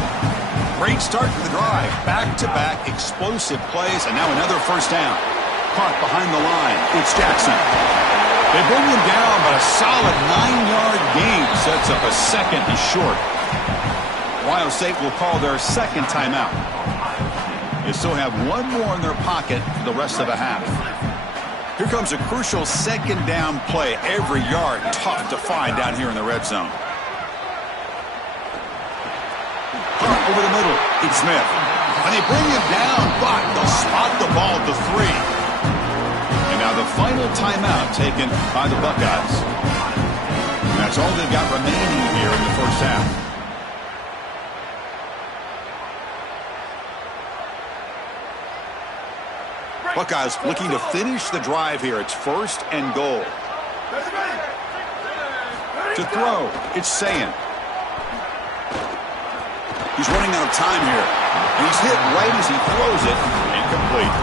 Great start to the drive. Back-to-back explosive plays, and now another 1st down. Caught behind the line. It's Jackson. They bring him down, but a solid 9-yard gain sets up a 2nd and short. Ohio State will call their 2nd timeout. They still have 1 more in their pocket for the rest of the half. Here comes a crucial 2nd down play. Every yard tough to find down here in the red zone. Over the middle, it's Smith. And they bring him down, but they'll spot the ball at the 3. And now the final timeout taken by the Buckeyes. And that's all they've got remaining here in the 1st half. Buckeyes looking to finish the drive here. It's 1st and goal. To throw, it's Sayin. He's running out of time here. And he's hit right as he throws it. Incomplete.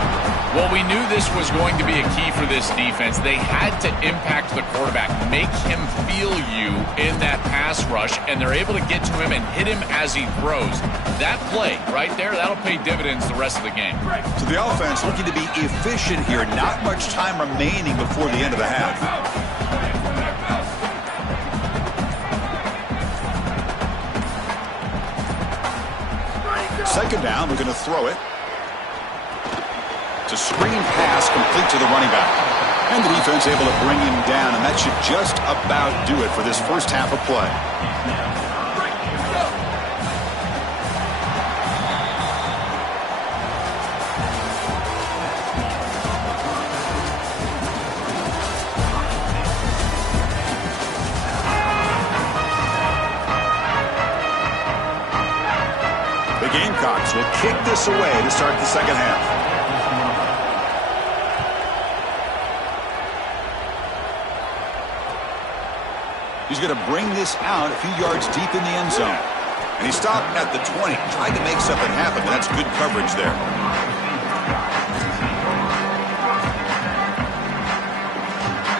Well, we knew this was going to be a key for this defense. They had to impact the quarterback, make him feel you in that pass rush, and they're able to get to him and hit him as he throws. That play right there, that'll pay dividends the rest of the game. So the offense looking to be efficient here. Not much time remaining before the end of the half. 2nd down, we're going to throw it. It's a screen pass complete to the running back. And the defense able to bring him down, and that should just about do it for this 1st half of play. kick this away to start the second half. He's going to bring this out a few yards deep in the end zone. And he stopped at the 20, tried to make something happen. That's good coverage there.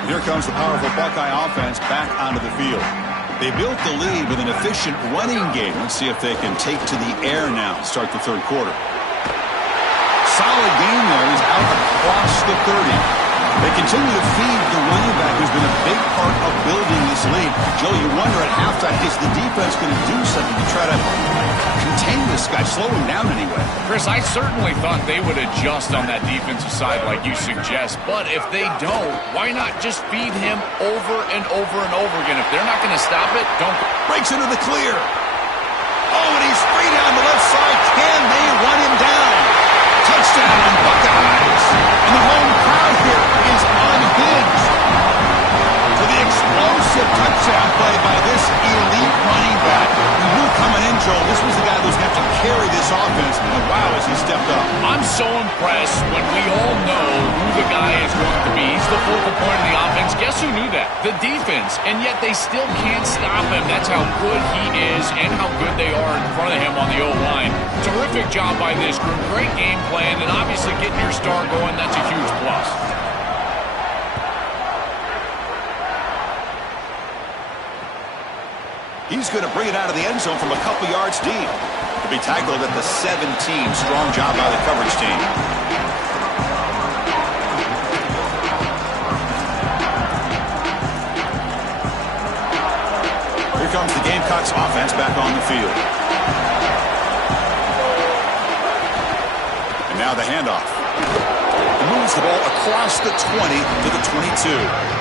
Here comes the powerful Buckeye offense back onto the field. They built the lead with an efficient running game. Let's see if they can take to the air now to start the third quarter. Solid game there. He's out across the 30. They continue to feed the running back, who's been a big part of building this lead. Joe, you wonder at halftime, is the defense going to do something to try to contain this guy, slow him down anyway? Chris, I certainly thought they would adjust on that defensive side like you suggest, but if they don't, why not just feed him over and over and over again? If they're not going to stop it, don't. Breaks into the clear. Oh, and he's free down the left side. Can they run him down? Touchdown, Buckeyes. And the home crowd here is unhinged. For the explosive touchdown play by this elite running back. We knew coming in, Joel, this was the guy who's going to have to carry this offense. And wow, has he stepped up. I'm so impressed when we all know who the guy is going to be. He's the focal point of the offense. Guess who knew that? The defense. And yet they still can't stop him. That's how good he is and how good they are in front of him on the O-line. Terrific job by this group. Great game plan. And obviously getting your star going, that's a huge plus. He's going to bring it out of the end zone from a couple yards deep. To be tackled at the 17. Strong job by the coverage team. Here comes the Gamecocks offense back on the field. And now the handoff. He moves the ball across the 20 to the 22.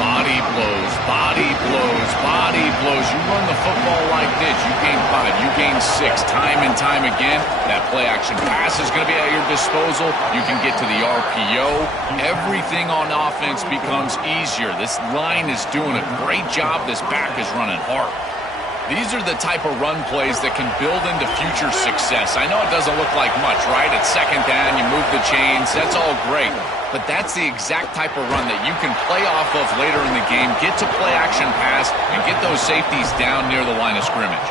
Body blows, body blows, body blows. You run the football like this, you gain 5, you gain 6, time and time again. That play-action pass is going to be at your disposal. You can get to the RPO. Everything on offense becomes easier. This line is doing a great job. This back is running hard. These are the type of run plays that can build into future success. I know it doesn't look like much, right? It's second down, you move the chains, that's all great. But that's the exact type of run that you can play off of later in the game, get to play action pass, and get those safeties down near the line of scrimmage.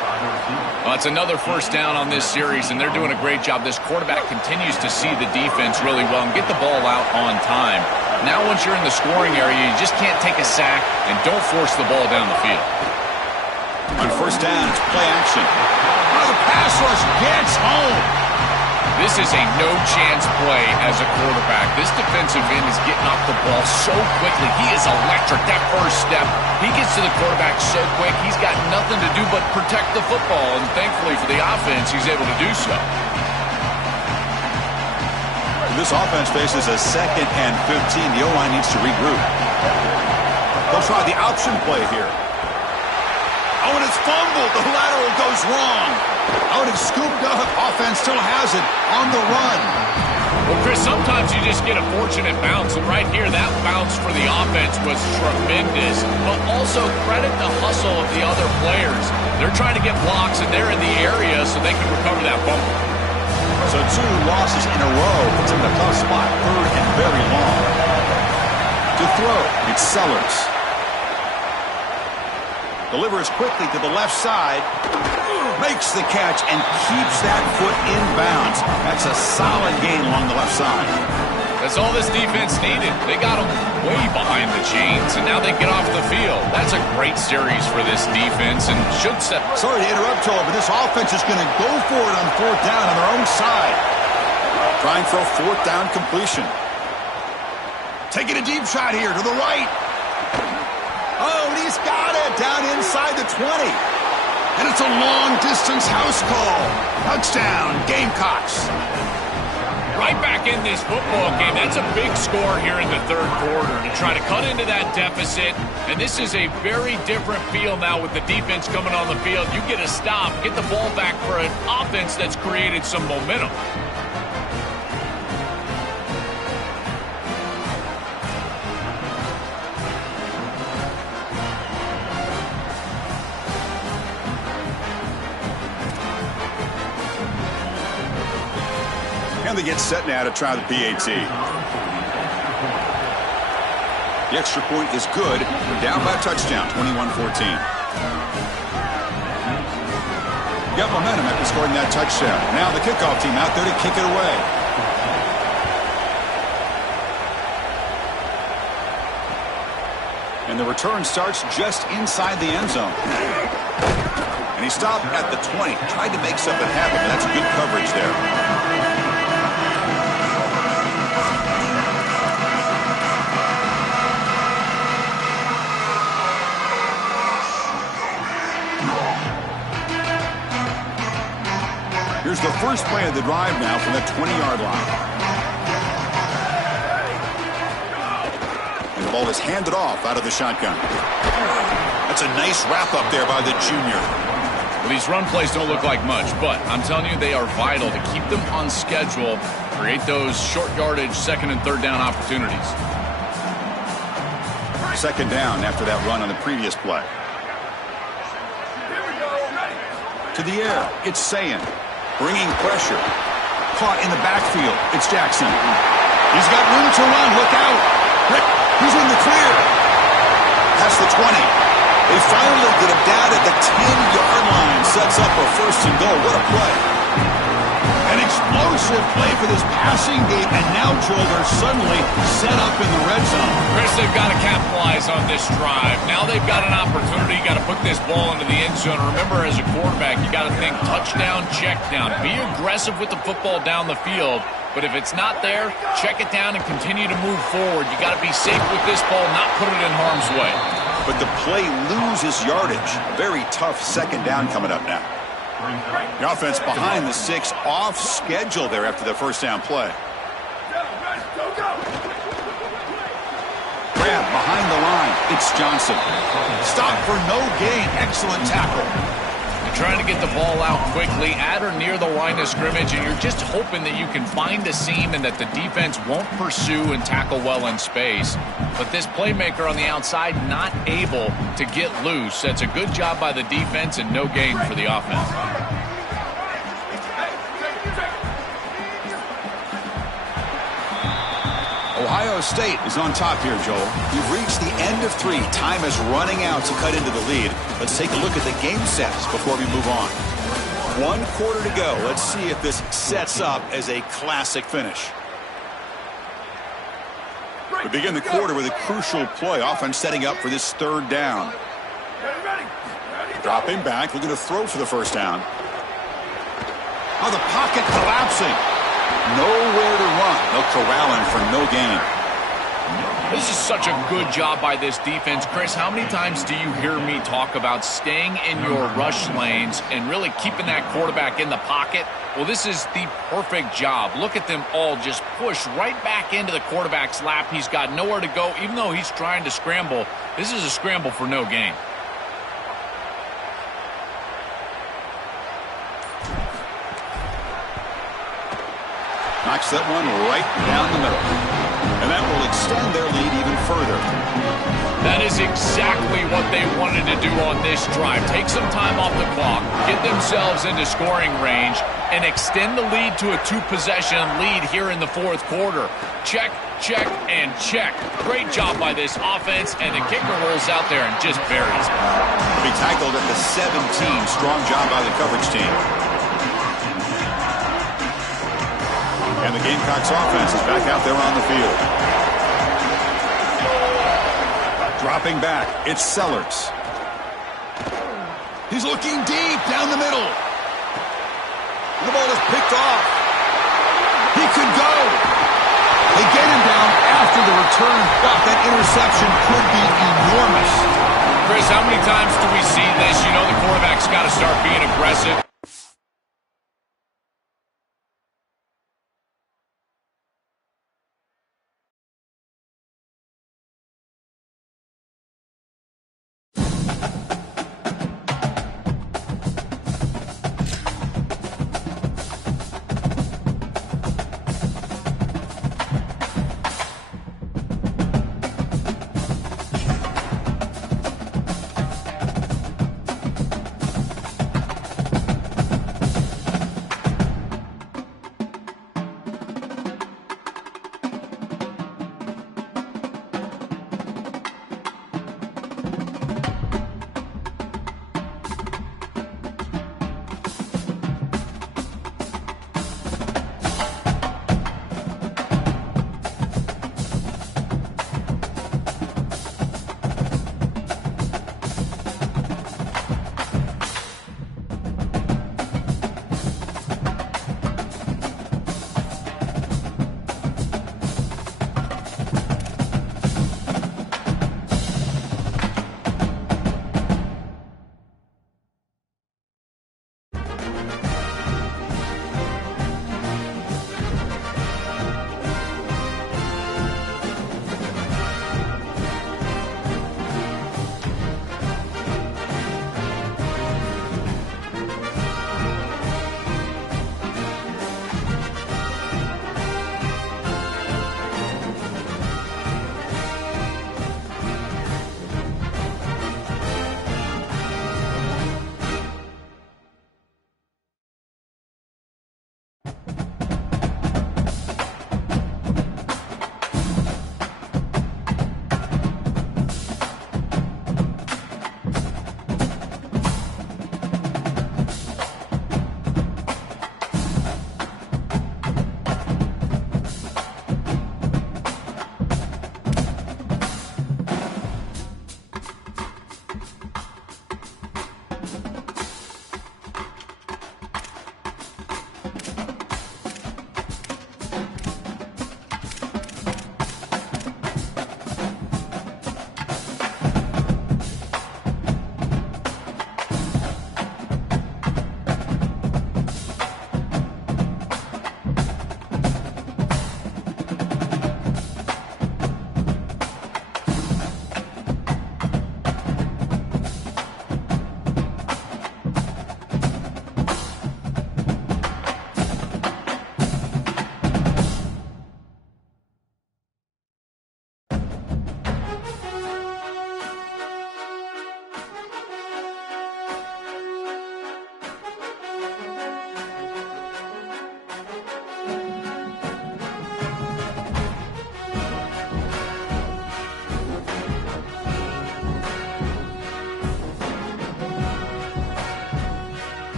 Well, it's another first down on this series, and they're doing a great job. This quarterback continues to see the defense really well and get the ball out on time. Now once you're in the scoring area, you just can't take a sack and don't force the ball down the field. On first down, it's play action. Oh, the pass rush gets home. This is a no-chance play as a quarterback. This defensive end is getting off the ball so quickly. He is electric. That first step, he gets to the quarterback so quick, he's got nothing to do but protect the football. And thankfully for the offense, he's able to do so. This offense faces a 2nd and 15. The O-line needs to regroup. They'll try the option play here. Oh, and it's fumbled. The lateral goes wrong. Oh, and it's scooped up. Offense still has it on the run. Well, Chris, sometimes you just get a fortunate bounce. And right here, that bounce for the offense was tremendous. But also credit the hustle of the other players. They're trying to get blocks, and they're in the area so they can recover that fumble. So 2 losses in a row puts him in a tough spot. 3rd and very long. To throw, it's Sellers. Delivers quickly to the left side. Makes the catch and keeps that foot in bounds. That's a solid gain along the left side. That's all this defense needed. They got them way behind the chains, and now they get off the field. That's a great series for this defense and should set. Sorry to interrupt, Joel, but this offense is going to go for it on 4th down on their own side. Trying for a 4th down completion. Taking a deep shot here to the right. Oh, and he's got it down inside the 20. And it's a long-distance house call. Touchdown, Gamecocks. Right back in this football game. That's a big score here in the 3rd quarter to try to cut into that deficit. And this is a very different feel now with the defense coming on the field. You get a stop, get the ball back for an offense that's created some momentum. And they get set now to try the PAT. The extra point is good. We're down by a touchdown, 21-14. Got momentum after scoring that touchdown. Now the kickoff team out there to kick it away. And the return starts just inside the end zone. And he stopped at the 20. Tried to make something happen, but that's good coverage there. Here's the first play of the drive now from the 20-yard line. And the ball is handed off out of the shotgun. That's a nice wrap-up there by the junior. Well, these run plays don't look like much, but I'm telling you, they are vital to keep them on schedule, create those short yardage second and third down opportunities. Second down after that run on the previous play. To the air, it's Sayin. Bringing pressure. Caught in the backfield. It's Jackson. He's got room to run. Look out. He's in the clear. Past the 20. They finally get him down at the 10-yard line. Sets up a first and goal. What a play. An explosive play for this passing game. And now, Joel, they're suddenly set up in the red zone. Chris, they've got to capitalize on this drive. Now they've got an opportunity. You got to put this ball into the end zone. Remember, as a quarterback, you got to think touchdown, check down. Be aggressive with the football down the field. But if it's not there, check it down and continue to move forward. You got to be safe with this ball, not put it in harm's way. But the play loses yardage. Very tough second down coming up now. The offense behind the 6, off schedule there after the first down play. Grab behind the line. It's Johnson. Stop for no gain. Excellent tackle. You're trying to get the ball out quickly at or near the line of scrimmage, and you're just hoping that you can find a seam and that the defense won't pursue and tackle well in space. But this playmaker on the outside not able to get loose. That's a good job by the defense and no gain for the offense. Ohio State is on top here, Joel. We've reached the end of 3. Time is running out to cut into the lead. Let's take a look at the game sets before we move on. 1 quarter to go. Let's see if this sets up as a classic finish. We begin the quarter with a crucial play. Offense setting up for this third down. Dropping back, looking to throw for the first down. Oh, the pocket collapsing. Nowhere to run. They'll corral him for no gain. This is such a good job by this defense. Chris, how many times do you hear me talk about staying in your rush lanes and really keeping that quarterback in the pocket? Well, this is the perfect job. Look at them all just push right back into the quarterback's lap. He's got nowhere to go. Even though he's trying to scramble, this is a scramble for no gain. Knocks that one right down the middle. And that will extend their lead even further. That is exactly what they wanted to do on this drive. Take some time off the clock, get themselves into scoring range, and extend the lead to a 2-possession lead here in the fourth quarter. Check, check, and check. Great job by this offense, and the kicker rolls out there and just buries it. He'll be tackled at the 17. Strong job by the coverage team. And the Gamecocks offense is back out there on the field. Dropping back, it's Sellers. He's looking deep down the middle. The ball is picked off. He could go. They get him down after the return. But that interception could be enormous. Chris, how many times do we see this? You know the quarterback's got to start being aggressive.